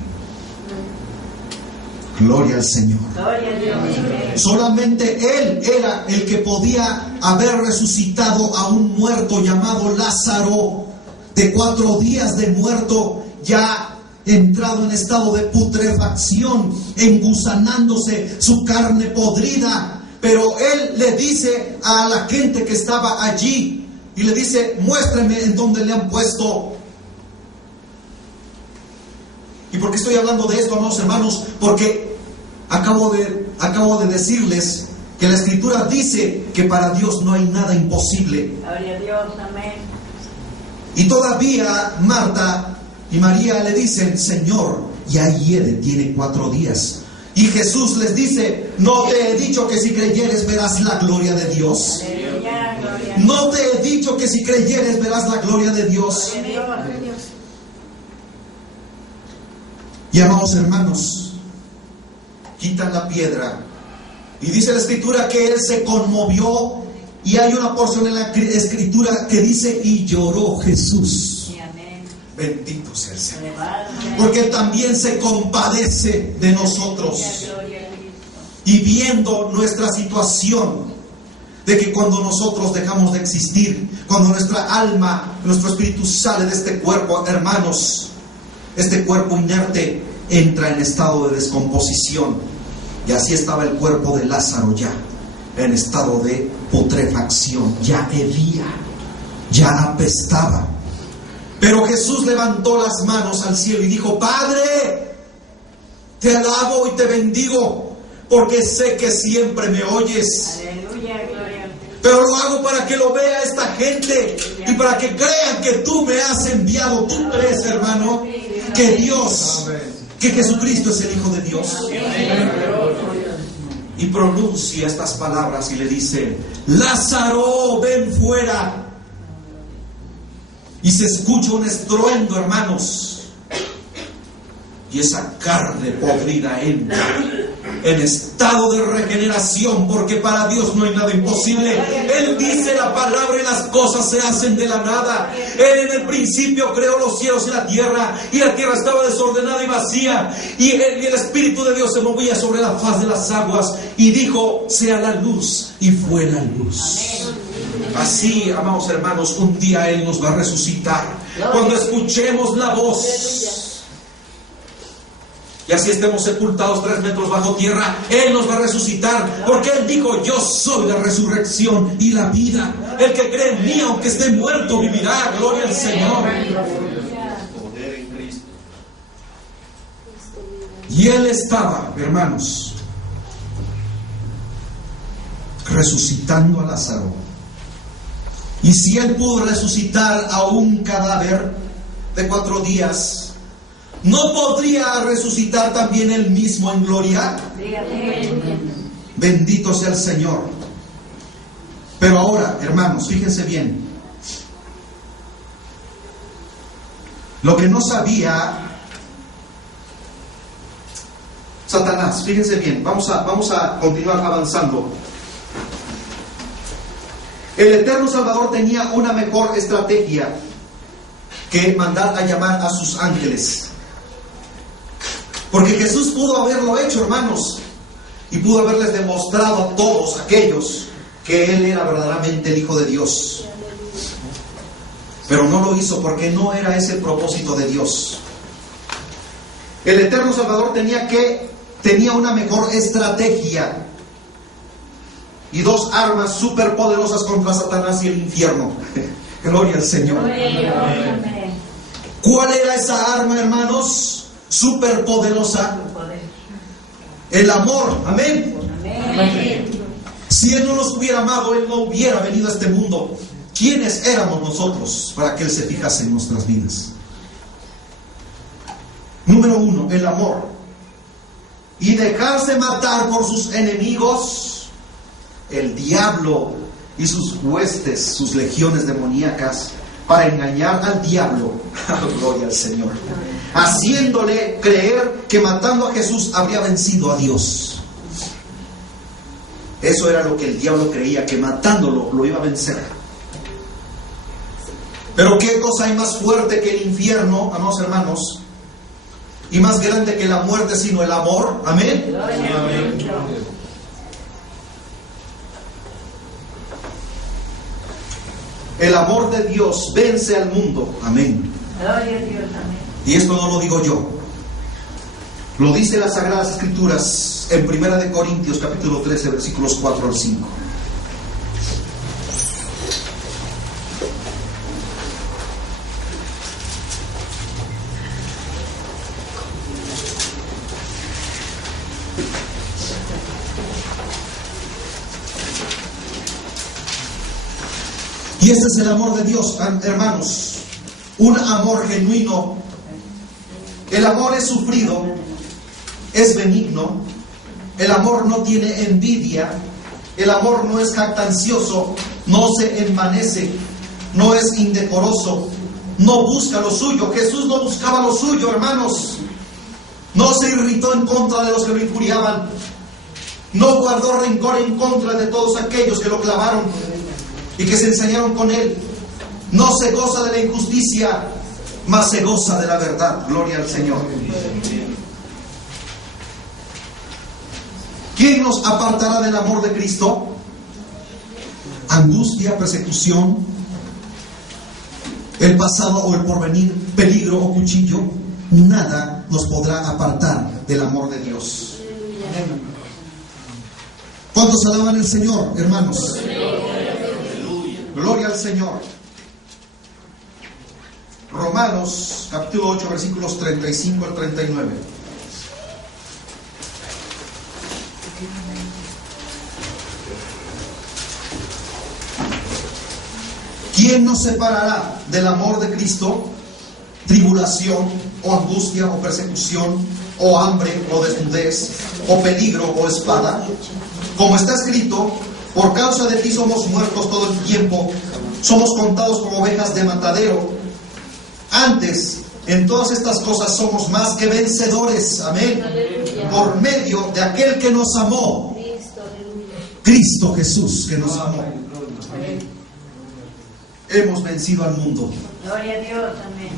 Gloria al Señor. Gloria a Dios. Solamente Él era el que podía haber resucitado a un muerto llamado Lázaro, de 4 días de muerto, ya entrado en estado de putrefacción, engusanándose, su carne podrida. Pero Él le dice a la gente que estaba allí, y le dice: muéstrame en dónde le han puesto. ¿Y por qué estoy hablando de esto, amados hermanos? Porque acabo de decirles que la Escritura dice que para Dios no hay nada imposible. Gloria a Dios, amén. Y todavía Marta y María le dicen: Señor, ya hiede, tiene 4 días. Y Jesús les dice: ¿no te he dicho que si creyeres verás la gloria de Dios? Aleluya, gloria. ¿No te he dicho que si creyeres verás la gloria de Dios? Gloria a Dios. Y amados hermanos, quitan la piedra. Y dice la Escritura que Él se conmovió. Y hay una porción en la Escritura que dice: y lloró Jesús. Sí, amén. Bendito sea el Señor, Aleluya. porque Él también se compadece de nosotros. Gloria a Cristo. Y viendo nuestra situación, de que cuando nosotros dejamos de existir, cuando nuestra alma, nuestro espíritu sale de este cuerpo, hermanos, este cuerpo inerte entra en estado de descomposición. Y así estaba el cuerpo de Lázaro, ya en estado de putrefacción, ya hedía, ya apestaba. Pero Jesús levantó las manos al cielo y dijo: Padre, te alabo y te bendigo, porque sé que siempre me oyes. Aleluya, gloria a Dios. Pero lo hago para que lo vea esta gente y para que crean que tú me has enviado. ¿Tú crees, hermano, que Dios, que Jesucristo es el Hijo de Dios? Y pronuncia estas palabras y le dice: Lázaro, ven fuera. Y se escucha un estruendo, hermanos, y esa carne podrida entra en estado de regeneración, porque para Dios no hay nada imposible. Él dice la palabra y las cosas se hacen de la nada. Él en el principio creó los cielos y la tierra estaba desordenada y vacía, y el Espíritu de Dios se movía sobre la faz de las aguas, y dijo: sea la luz, y fue la luz. Así, amados hermanos, un día Él nos va a resucitar cuando escuchemos la voz. Y así estemos sepultados 3 metros bajo tierra, Él nos va a resucitar, porque Él dijo: yo soy la resurrección y la vida. El que cree en mí, aunque esté muerto, vivirá. Gloria al Señor. Y Él estaba, hermanos, resucitando a Lázaro. Y si Él pudo resucitar a un cadáver de 4 días, ¿no podría resucitar también Él mismo en gloria? Bendito sea el Señor. Pero ahora, hermanos, fíjense bien. Lo que no sabía Satanás, fíjense bien, vamos a continuar avanzando. El eterno Salvador tenía una mejor estrategia que mandar a llamar a sus ángeles. Porque Jesús pudo haberlo hecho, hermanos, y pudo haberles demostrado a todos aquellos que Él era verdaderamente el Hijo de Dios. Pero no lo hizo porque no era ese el propósito de Dios. El eterno Salvador tenía una mejor estrategia y dos armas superpoderosas contra Satanás y el infierno. Gloria al Señor. ¿Cuál era esa arma, hermanos? Superpoderosa. El amor. Amén. Si Él no nos hubiera amado, Él no hubiera venido a este mundo. ¿Quiénes éramos nosotros para que Él se fijase en nuestras vidas? Número 1, el amor. Y dejarse matar por sus enemigos, el diablo y sus huestes, sus legiones demoníacas, para engañar al diablo, gloria al Señor, haciéndole creer que matando a Jesús habría vencido a Dios. Eso era lo que el diablo creía, que matándolo lo iba a vencer. Pero ¿qué cosa hay más fuerte que el infierno, amados hermanos? Y más grande que la muerte, sino el amor. Amén. Amén. El amor de Dios vence al mundo. Amén. Gloria a Dios, amén. Y esto no lo digo yo. Lo dice las Sagradas Escrituras en 1 Corintios capítulo 13, versículos 4 al 5. Y ese es el amor de Dios, hermanos. Un amor genuino. El amor es sufrido, es benigno. El amor no tiene envidia. El amor no es jactancioso, no se envanece, no es indecoroso, no busca lo suyo. Jesús no buscaba lo suyo, hermanos. No se irritó en contra de los que lo injuriaban. No guardó rencor en contra de todos aquellos que lo clavaron y que se ensañaron con Él. No se goza de la injusticia, mas se goza de la verdad. Gloria al Señor. ¿Quién nos apartará del amor de Cristo? Angustia, persecución, el pasado o el porvenir, peligro o cuchillo. Nada nos podrá apartar del amor de Dios. ¿Cuántos alaban al Señor, hermanos? Gloria al Señor. Romanos capítulo 8 versículos 35 al 39. ¿Quién nos separará del amor de Cristo? Tribulación, o angustia, o persecución, o hambre, o desnudez, o peligro, o espada. Como está escrito: por causa de ti somos muertos todo el tiempo, somos contados como ovejas de matadero. Antes, en todas estas cosas somos más que vencedores. Amén. Por medio de aquel que nos amó, Cristo Jesús, que nos amó. Hemos vencido al mundo. Gloria a Dios, amén.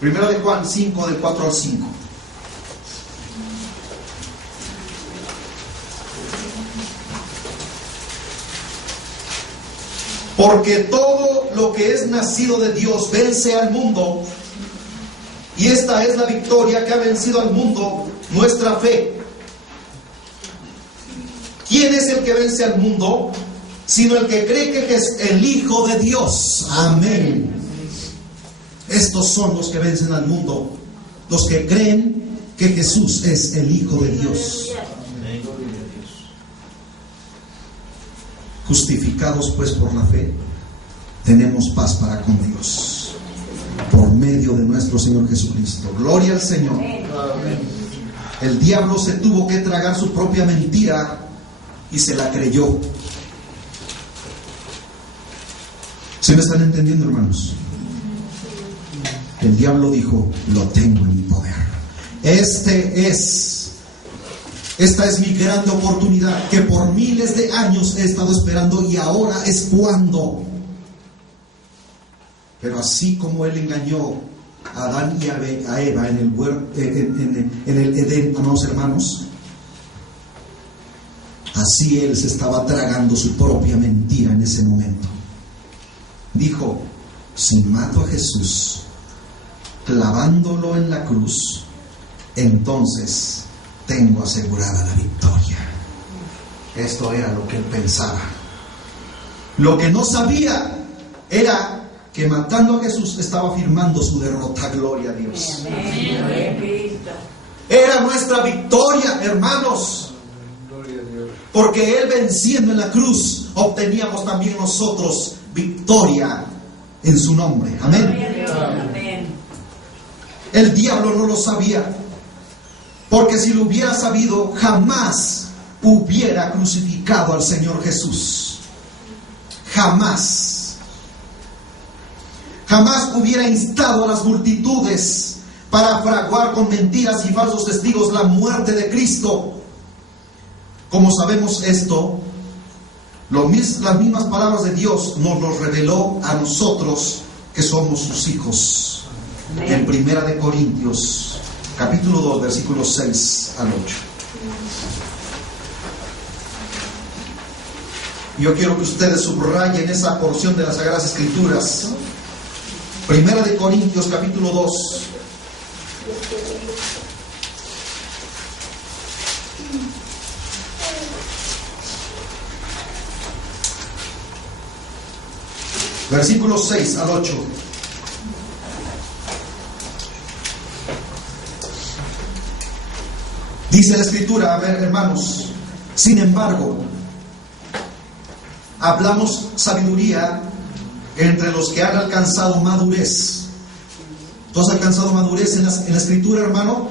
Primero de Juan 5, del 4 al 5. Porque todo lo que es nacido de Dios vence al mundo, y esta es la victoria que ha vencido al mundo, nuestra fe. ¿Quién es el que vence al mundo? Sino el que cree que es el Hijo de Dios. Amén. Estos son los que vencen al mundo, los que creen que Jesús es el Hijo de Dios. Justificados pues por la fe, tenemos paz para con Dios, por medio de nuestro nuestro Señor Jesucristo. Gloria al Señor. Amén. El diablo se tuvo que tragar su propia mentira y se la creyó. ¿Sí me están entendiendo, hermanos? El diablo dijo: lo tengo en mi poder. Esta es mi grande oportunidad que por miles de años he estado esperando, y ahora es cuando. Pero así como él engañó a Adán y a Eva en el Edén, amados hermanos, así él se estaba tragando su propia mentira en ese momento. Dijo: si mato a Jesús clavándolo en la cruz, entonces tengo asegurada la victoria. Esto era lo que él pensaba. Lo que no sabía era que matando a Jesús estaba firmando su derrota. Gloria a Dios. Era nuestra victoria, hermanos, porque él venciendo en la cruz obteníamos también nosotros victoria en su nombre. Amén. El diablo no lo sabía, porque si lo hubiera sabido, jamás hubiera crucificado al Señor Jesús. Jamás hubiera instado a las multitudes para fraguar con mentiras y falsos testigos la muerte de Cristo. Como sabemos esto, las mismas palabras de Dios nos los reveló a nosotros que somos sus hijos. En 1 Corintios capítulo 2, versículos 6 al 8. Yo quiero que ustedes subrayen esa porción de las Sagradas Escrituras. 1 Corintios capítulo 2. Versículos 6 al 8. Dice la Escritura, a ver, hermanos: sin embargo, hablamos sabiduría entre los que han alcanzado madurez. ¿Tú has alcanzado madurez en la Escritura, hermano?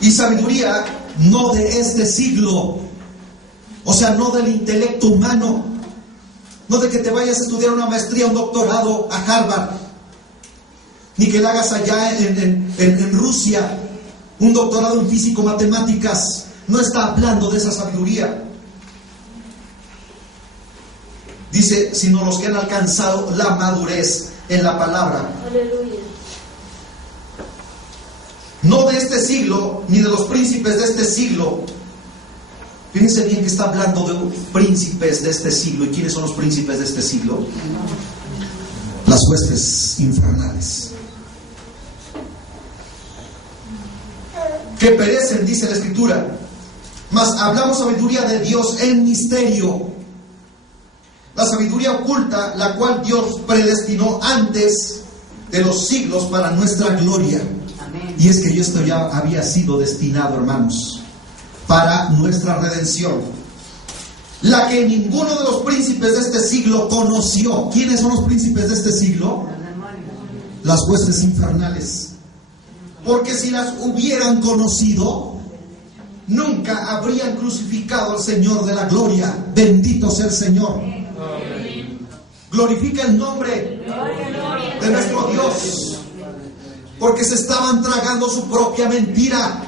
Y sabiduría no de este siglo, o sea, no del intelecto humano, no de que te vayas a estudiar una maestría, un doctorado a Harvard, ni que la hagas allá en Rusia, un doctorado en físico-matemáticas. No está hablando de esa sabiduría. Dice, sino los que han alcanzado la madurez en la palabra. Aleluya. No de este siglo, ni de los príncipes de este siglo. Fíjense bien que está hablando de príncipes de este siglo. ¿Y quiénes son los príncipes de este siglo? Las huestes infernales, que perecen, dice la Escritura. Mas hablamos sabiduría de Dios en misterio, la sabiduría oculta, la cual Dios predestinó antes de los siglos para nuestra gloria. Amén. Y es que esto ya había sido destinado, hermanos, para nuestra redención, la que ninguno de los príncipes de este siglo conoció. ¿Quiénes son los príncipes de este siglo? Las huestes infernales. Porque si las hubieran conocido, nunca habrían crucificado al Señor de la gloria. Bendito sea el Señor. Glorifica el nombre de nuestro Dios, porque se estaban tragando su propia mentira.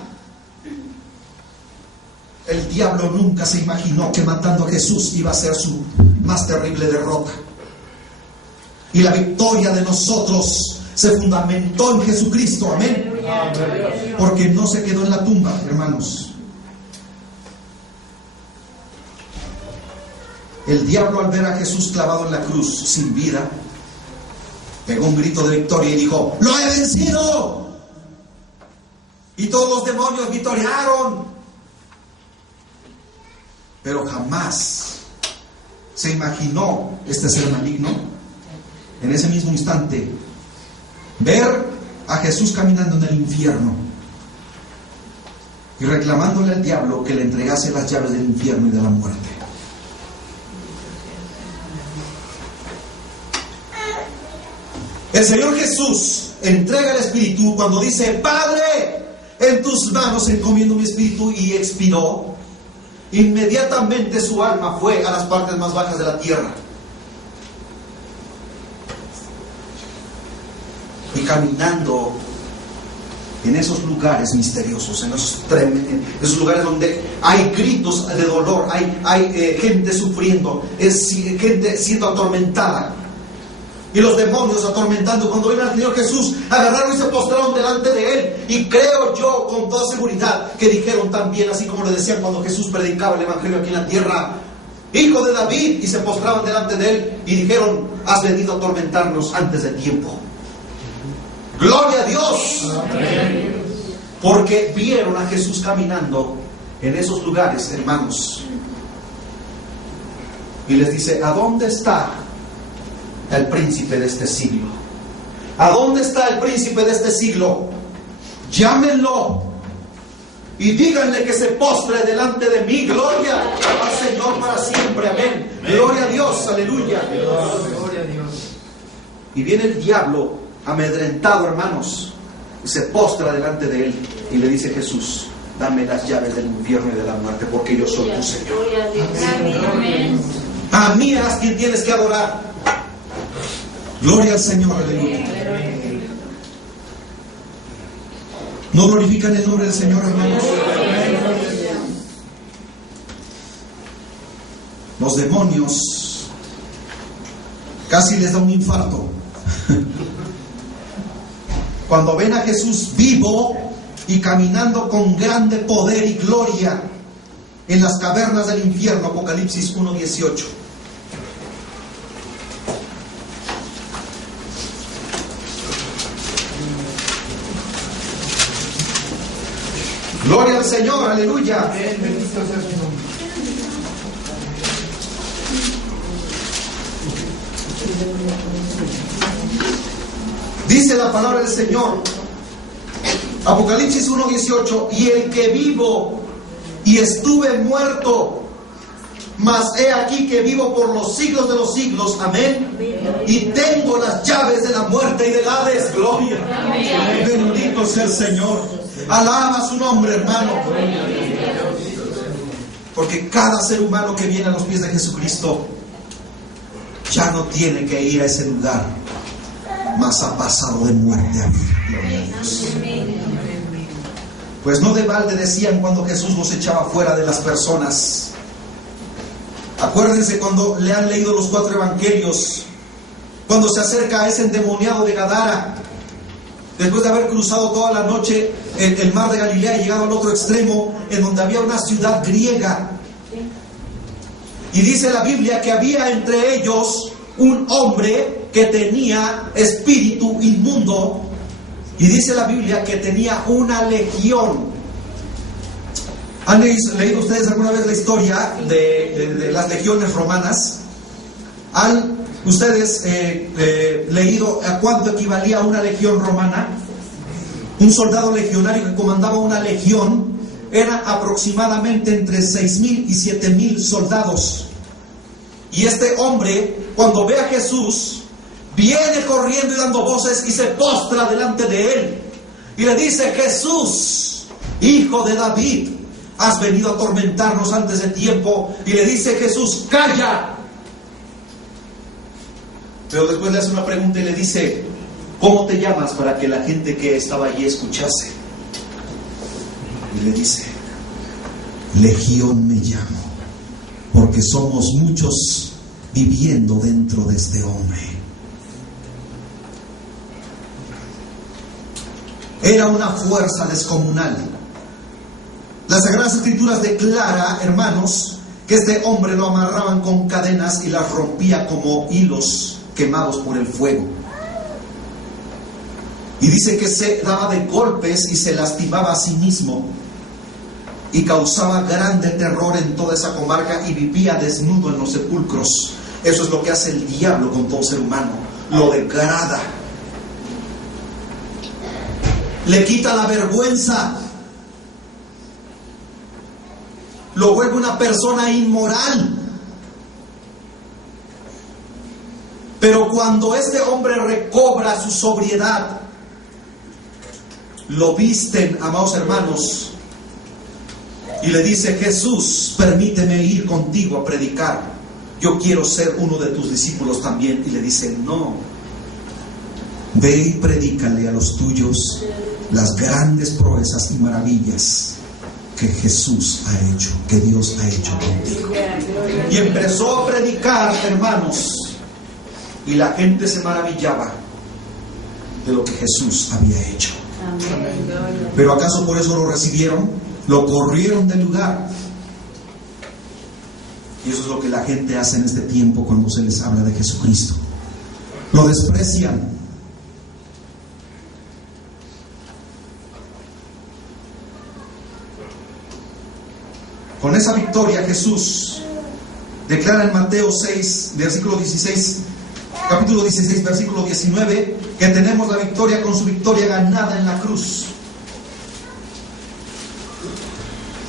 El diablo nunca se imaginó que matando a Jesús iba a ser su más terrible derrota. Y la victoria de nosotros se fundamentó en Jesucristo. Amén. Porque no se quedó en la tumba, hermanos. El diablo, al ver a Jesús clavado en la cruz sin vida, pegó un grito de victoria y dijo: ¡lo he vencido! Y todos los demonios victoriaron. Pero jamás se imaginó este ser maligno, en ese mismo instante, ver a Jesús caminando en el infierno y reclamándole al diablo que le entregase las llaves del infierno y de la muerte. El Señor Jesús entrega el Espíritu cuando dice: Padre, en tus manos encomiendo mi espíritu, y expiró. Inmediatamente su alma fue a las partes más bajas de la tierra. Y caminando en esos lugares misteriosos, en esos lugares donde hay gritos de dolor, hay gente sufriendo, gente siendo atormentada, y los demonios atormentando. Cuando vieron al Señor Jesús, agarraron y se postraron delante de Él. Y creo yo con toda seguridad que dijeron también, así como le decían cuando Jesús predicaba el Evangelio aquí en la tierra: Hijo de David, y se postraban delante de Él y dijeron: Has venido a atormentarnos antes de tiempo. Gloria a Dios. Amén. Porque vieron a Jesús caminando en esos lugares, hermanos. Y les dice: ¿a dónde está el príncipe de este siglo? ¿A dónde está el príncipe de este siglo? Llámenlo y díganle que se postre delante de mí. Gloria al Señor para siempre. Amén. Gloria a Dios. Aleluya. Gloria a Dios. Y viene el diablo amedrentado, hermanos, y se postra delante de él y le dice: Jesús, dame las llaves del infierno y de la muerte, porque yo soy tu Señor. Amén. A mí eres quien tienes que adorar. Gloria al Señor. Aleluya. ¿No glorifican el nombre del Señor, hermanos? Los demonios casi les da un infarto cuando ven a Jesús vivo y caminando con grande poder y gloria en las cavernas del infierno. Apocalipsis 1:18. Gloria al Señor, aleluya. Bendito sea su nombre. Dice la palabra del Señor, Apocalipsis 1:18: Y el que vivo y estuve muerto, mas he aquí que vivo por los siglos de los siglos. Amén. Y tengo las llaves de la muerte y del Hades. Gloria. Amén. Bendito sea el Señor. Alaba su nombre, hermano. Porque cada ser humano que viene a los pies de Jesucristo ya no tiene que ir a ese lugar, mas ha pasado de muerte a vida. Pues no de balde decían cuando Jesús los echaba fuera de las personas. Acuérdense cuando le han leído los 4 evangelios, cuando se acerca a ese endemoniado de Gadara, después de haber cruzado toda la noche el mar de Galilea y llegado al otro extremo, en donde había una ciudad griega. Y dice la Biblia que había entre ellos un hombre que tenía espíritu inmundo. Y dice la Biblia que tenía una legión. ¿Han leído ustedes alguna vez la historia de las legiones romanas? ¿Han ustedes leído a cuánto equivalía una legión romana? Un soldado legionario que comandaba una legión era aproximadamente entre 6,000 y 7,000 soldados. Y este hombre, cuando ve a Jesús, viene corriendo y dando voces y se postra delante de él y le dice: Jesús, Hijo de David, has venido a atormentarnos antes de tiempo. Y le dice Jesús: calla. Pero después le hace una pregunta y le dice: ¿cómo te llamas? Para que la gente que estaba allí escuchase. Y le dice: Legión me llamo, porque somos muchos viviendo dentro de este hombre. Era una fuerza descomunal. Las Sagradas Escrituras declara, hermanos, que este hombre lo amarraban con cadenas y las rompía como hilos quemados por el fuego. Y dice que se daba de golpes y se lastimaba a sí mismo y causaba grande terror en toda esa comarca y vivía desnudo en los sepulcros. Eso es lo que hace el diablo con todo ser humano: lo degrada, le quita la vergüenza, lo vuelve una persona inmoral. Pero cuando este hombre recobra su sobriedad, lo visten, amados hermanos, y le dice: Jesús, permíteme ir contigo a predicar. Yo quiero ser uno de tus discípulos también. Y le dice: no, ve y predícale a los tuyos las grandes proezas y maravillas que Jesús ha hecho, que Dios ha hecho contigo. Y empezó a predicar, hermanos, y la gente se maravillaba de lo que Jesús había hecho. Pero ¿acaso por eso lo recibieron? Lo corrieron del lugar. Y eso es lo que la gente hace en este tiempo cuando se les habla de Jesucristo. Lo desprecian. Con esa victoria Jesús declara en Mateo 6, versículo 16, capítulo 16, versículo 19, que tenemos la victoria con su victoria ganada en la cruz.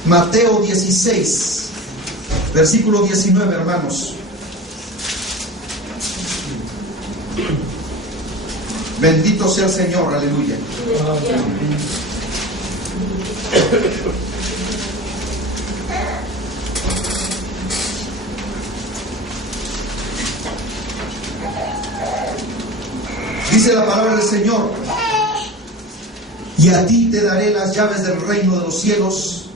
Mateo 16, versículo 19, hermanos. Bendito sea el Señor, aleluya. Dice la palabra del Señor: y a ti te daré las llaves del reino de los cielos,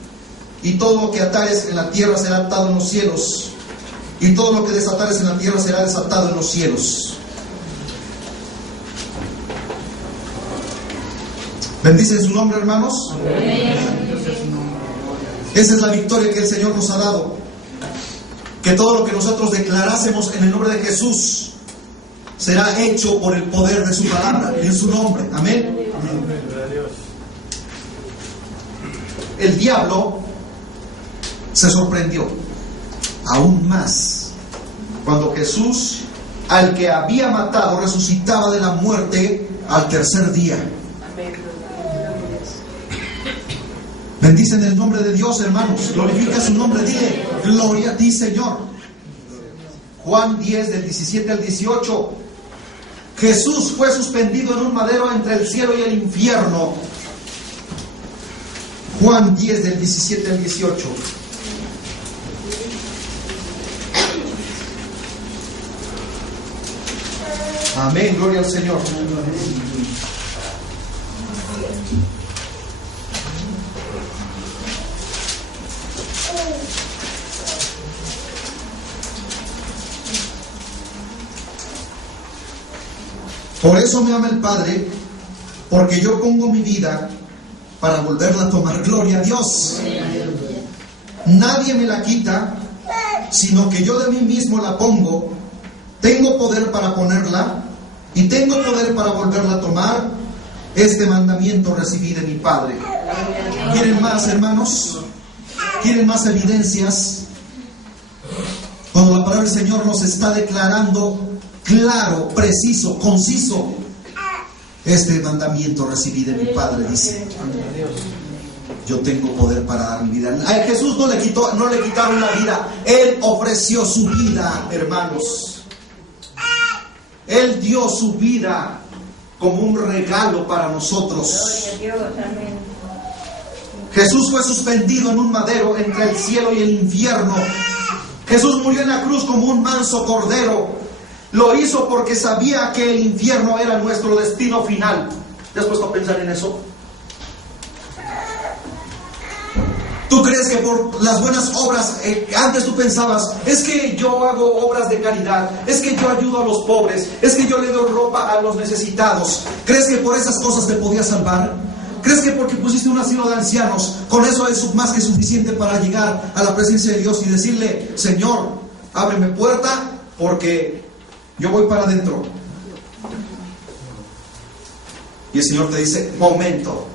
y todo lo que atares en la tierra será atado en los cielos, y todo lo que desatares en la tierra será desatado en los cielos. Bendicen su nombre, hermanos. Esa es la victoria que el Señor nos ha dado. Que todo lo que nosotros declarásemos en el nombre de Jesús será hecho por el poder de su palabra, en su nombre. Amén. El diablo se sorprendió aún más cuando Jesús, al que había matado, resucitaba de la muerte al tercer día. Bendicen el nombre de Dios, hermanos. Glorifica su nombre. Dile: gloria a ti, Señor. Juan 10, del 17 al 18. Jesús fue suspendido en un madero entre el cielo y el infierno. Juan 10, del 17 al 18. Amén, gloria al Señor. Por eso me ama el Padre, porque yo pongo mi vida para volverla a tomar. Gloria a Dios. Nadie me la quita, sino que yo de mí mismo la pongo. Tengo poder para ponerla y tengo poder para volverla a tomar. Este mandamiento recibí de mi Padre. ¿Quieren más, hermanos? ¿Quieren más evidencias? Cuando la palabra del Señor nos está declarando claro, preciso, conciso: este mandamiento recibí de mi Padre, dice. Yo tengo poder para dar mi vida. A Jesús no le quitaron la vida. Él ofreció su vida, hermanos. Él dio su vida como un regalo para nosotros. Jesús fue suspendido en un madero entre el cielo y el infierno. Jesús murió en la cruz como un manso cordero. Lo hizo porque sabía que el infierno era nuestro destino final. ¿Te has puesto a pensar en eso? ¿Tú crees que por las buenas obras, antes tú pensabas: es que yo hago obras de caridad, es que yo ayudo a los pobres, es que yo le doy ropa a los necesitados? ¿Crees que por esas cosas te podías salvar? ¿Crees que porque pusiste un asilo de ancianos, con eso es más que suficiente para llegar a la presencia de Dios y decirle: Señor, ábreme puerta porque yo voy para adentro? Y el Señor te dice: momento,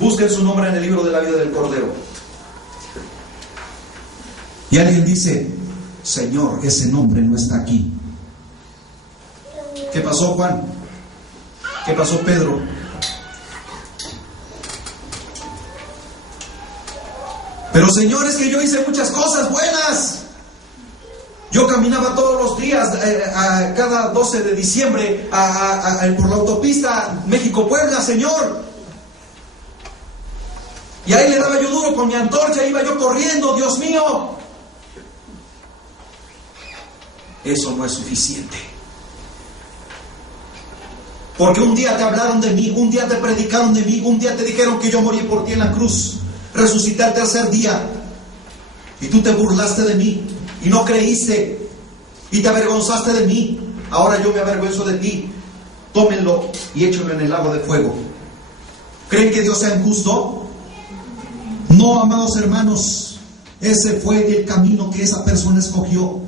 busquen su nombre en el libro de la vida del Cordero. Y alguien dice: Señor, ese nombre no está aquí. ¿Qué pasó, Juan? ¿Qué pasó, Pedro? Pero Señor, es que yo hice muchas cosas buenas. Yo caminaba todos los días, cada 12 de diciembre, por la autopista México-Puebla, Señor. Y ahí le daba yo duro con mi antorcha, iba yo corriendo, Dios mío. Eso no es suficiente. Porque un día te hablaron de mí, un día te predicaron de mí, un día te dijeron que yo morí por ti en la cruz, resucité al tercer día, y tú te burlaste de mí, y no creíste, y te avergonzaste de mí. Ahora yo me avergüenzo de ti. Tómenlo y échenlo en el lago de fuego. ¿Creen que Dios sea injusto? No, amados hermanos, ese fue el camino que esa persona escogió.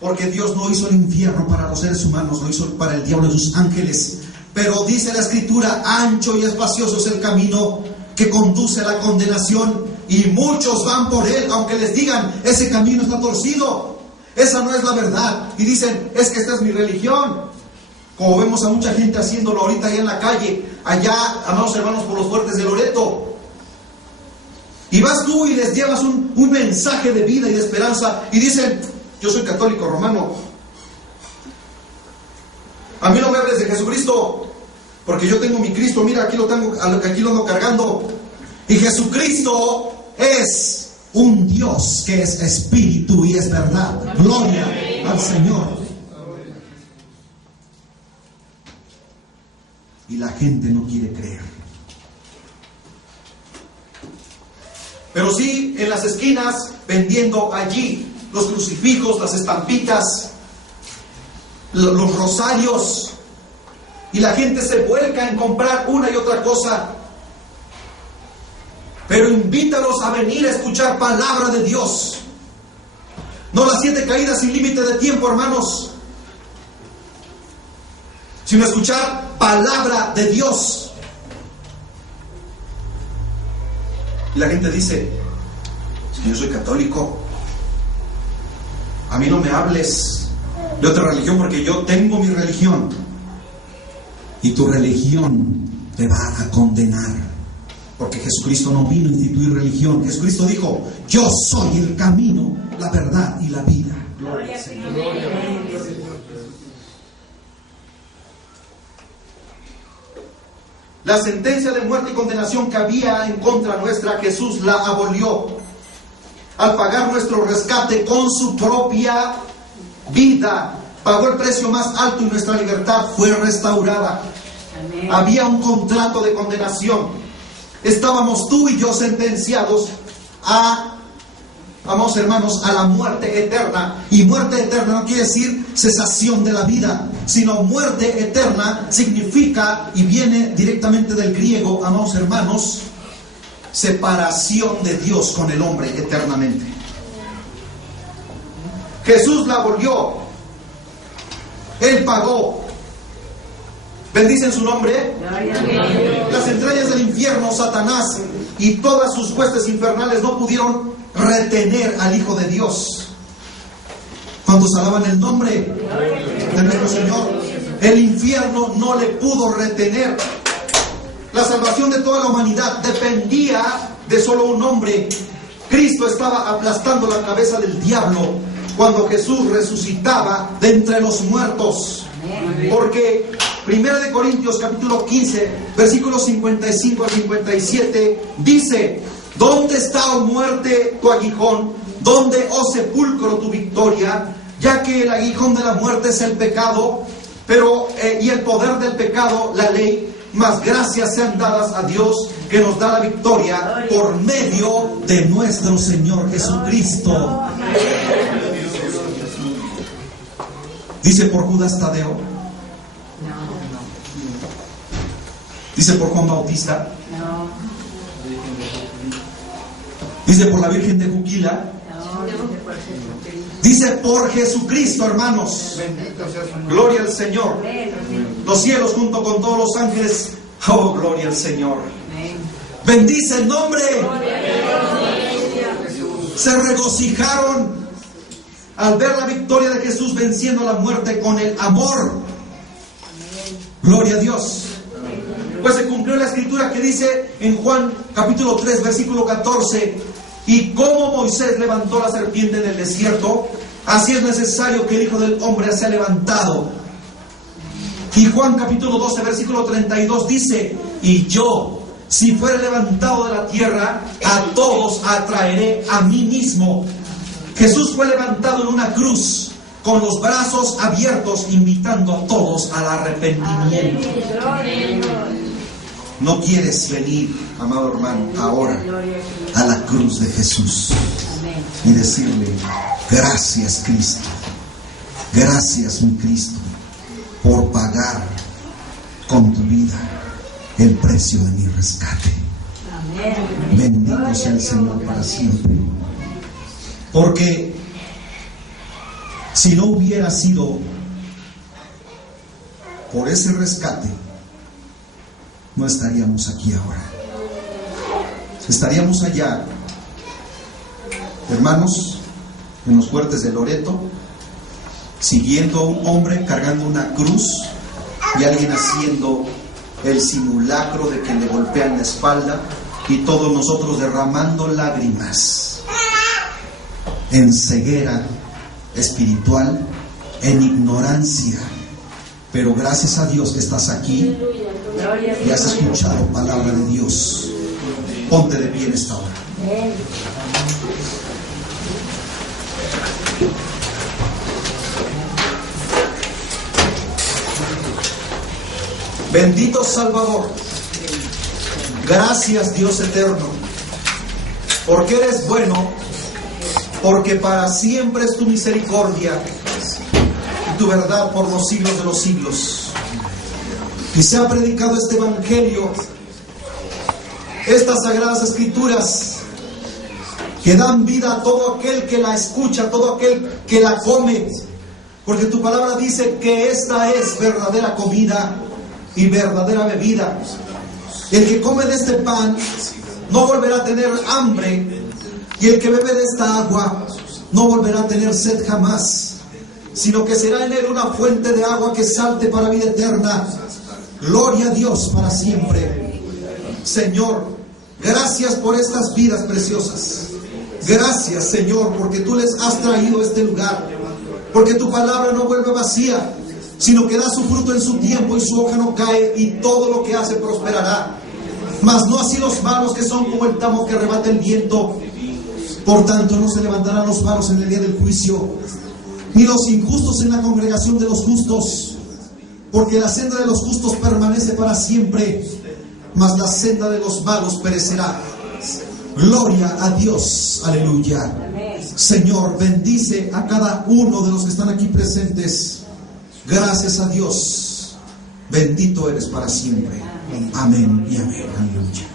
Porque Dios no hizo el infierno para los seres humanos, lo hizo para el diablo y sus ángeles. Pero dice la Escritura, ancho y espacioso es el camino que conduce a la condenación, y muchos van por él, aunque les digan, ese camino está torcido, esa no es la verdad. Y dicen, es que esta es mi religión. Como vemos a mucha gente haciéndolo ahorita allá en la calle, allá, amados hermanos, por los fuertes de Loreto. Y vas tú y les llevas un mensaje de vida y de esperanza, y dicen, yo soy católico romano, a mí no me hables de Jesucristo, porque yo tengo mi Cristo, mira, aquí lo tengo, aquí lo ando cargando. Y Jesucristo es un Dios que es espíritu y es verdad. Gloria al Señor. Y la gente no quiere creer. Pero sí, en las esquinas, vendiendo allí los crucifijos, las estampitas, los rosarios, y la gente se vuelca en comprar una y otra cosa. Pero invítalos a venir a escuchar palabra de Dios. No las 7 caídas sin límite de tiempo, hermanos, sino escuchar palabra de Dios. Y la gente dice, si yo soy católico, a mí no me hables de otra religión, porque yo tengo mi religión. Y tu religión te va a condenar, porque Jesucristo no vino a instituir religión. Jesucristo dijo, yo soy el camino, la verdad y la vida. Gloria a Señor. La sentencia de muerte y condenación que había en contra nuestra, Jesús la abolió al pagar nuestro rescate con su propia vida. Pagó el precio más alto y nuestra libertad fue restaurada. Amén. Había un contrato de condenación. Estábamos tú y yo sentenciados a, vamos hermanos, a la muerte eterna. Y muerte eterna no quiere decir cesación de la vida, sino muerte eterna significa, y viene directamente del griego, amados hermanos, separación de Dios con el hombre eternamente. Jesús la abolió. Él pagó. Bendicen su nombre. Las entrañas del infierno, Satanás y todas sus huestes infernales no pudieron retener al Hijo de Dios. ¿Cuántos alaban el nombre de nuestro Señor? El infierno no le pudo retener. La salvación de toda la humanidad dependía de solo un hombre. Cristo estaba aplastando la cabeza del diablo cuando Jesús resucitaba de entre los muertos. Porque 1 Corintios capítulo 15, versículos 55 al 57 dice, ¿dónde está, oh muerte, tu aguijón? ¿Dónde, oh sepulcro, tu victoria? Ya que el aguijón de la muerte es el pecado, pero y el poder del pecado, la ley. Mas gracias sean dadas a Dios, que nos da la victoria por medio de nuestro Señor Jesucristo. Dice por Judas Tadeo. Dice por Juan Bautista. Dice por la Virgen de Juquila. Dice por Jesucristo, hermanos. Gloria al Señor. Los cielos junto con todos los ángeles. Oh, gloria al Señor. Bendice el nombre. Se regocijaron al ver la victoria de Jesús venciendo la muerte con el amor. Gloria a Dios. Pues se cumplió la escritura que dice en Juan capítulo 3 versículo 14, Y como Moisés levantó la serpiente en el desierto, así es necesario que el Hijo del Hombre sea levantado. Y Juan capítulo 12, versículo 32 dice: y yo, si fuere levantado de la tierra, a todos atraeré a mí mismo. Jesús fue levantado en una cruz, con los brazos abiertos, invitando a todos al arrepentimiento. ¿No quieres venir, amado hermano, ahora a la cruz de Jesús y decirle: gracias, Cristo, gracias, mi Cristo, por pagar con tu vida el precio de mi rescate? Bendito sea el Señor para siempre. Porque si no hubiera sido por ese rescate, no estaríamos aquí ahora. Estaríamos allá, hermanos, en los fuertes de Loreto, siguiendo a un hombre cargando una cruz y alguien haciendo el simulacro de que le golpean la espalda, y todos nosotros derramando lágrimas en ceguera espiritual, en ignorancia. Pero gracias a Dios que estás aquí y has escuchado palabra de Dios. Ponte de pie en esta hora. Bendito Salvador, gracias Dios eterno, porque eres bueno, porque para siempre es tu misericordia y tu verdad por los siglos de los siglos. Y se ha predicado este evangelio, estas sagradas escrituras, que dan vida a todo aquel que la escucha, a todo aquel que la come, porque tu palabra dice que esta es verdadera comida y verdadera bebida. El que come de este pan no volverá a tener hambre, y el que bebe de esta agua no volverá a tener sed jamás, sino que será en él una fuente de agua que salte para vida eterna. Gloria a Dios para siempre. Señor, gracias por estas vidas preciosas. Gracias, Señor, porque tú les has traído a este lugar, porque tu palabra no vuelve vacía, sino que da su fruto en su tiempo y su hoja no cae, y todo lo que hace prosperará. Mas no así los malos, que son como el tamo que arrebata el viento. Por tanto, no se levantarán los malos en el día del juicio, ni los injustos en la congregación de los justos, porque la senda de los justos permanece para siempre, mas la senda de los malos perecerá. Gloria a Dios, aleluya. Señor, bendice a cada uno de los que están aquí presentes. Gracias a Dios, bendito eres para siempre. Amén y amén. Aleluya.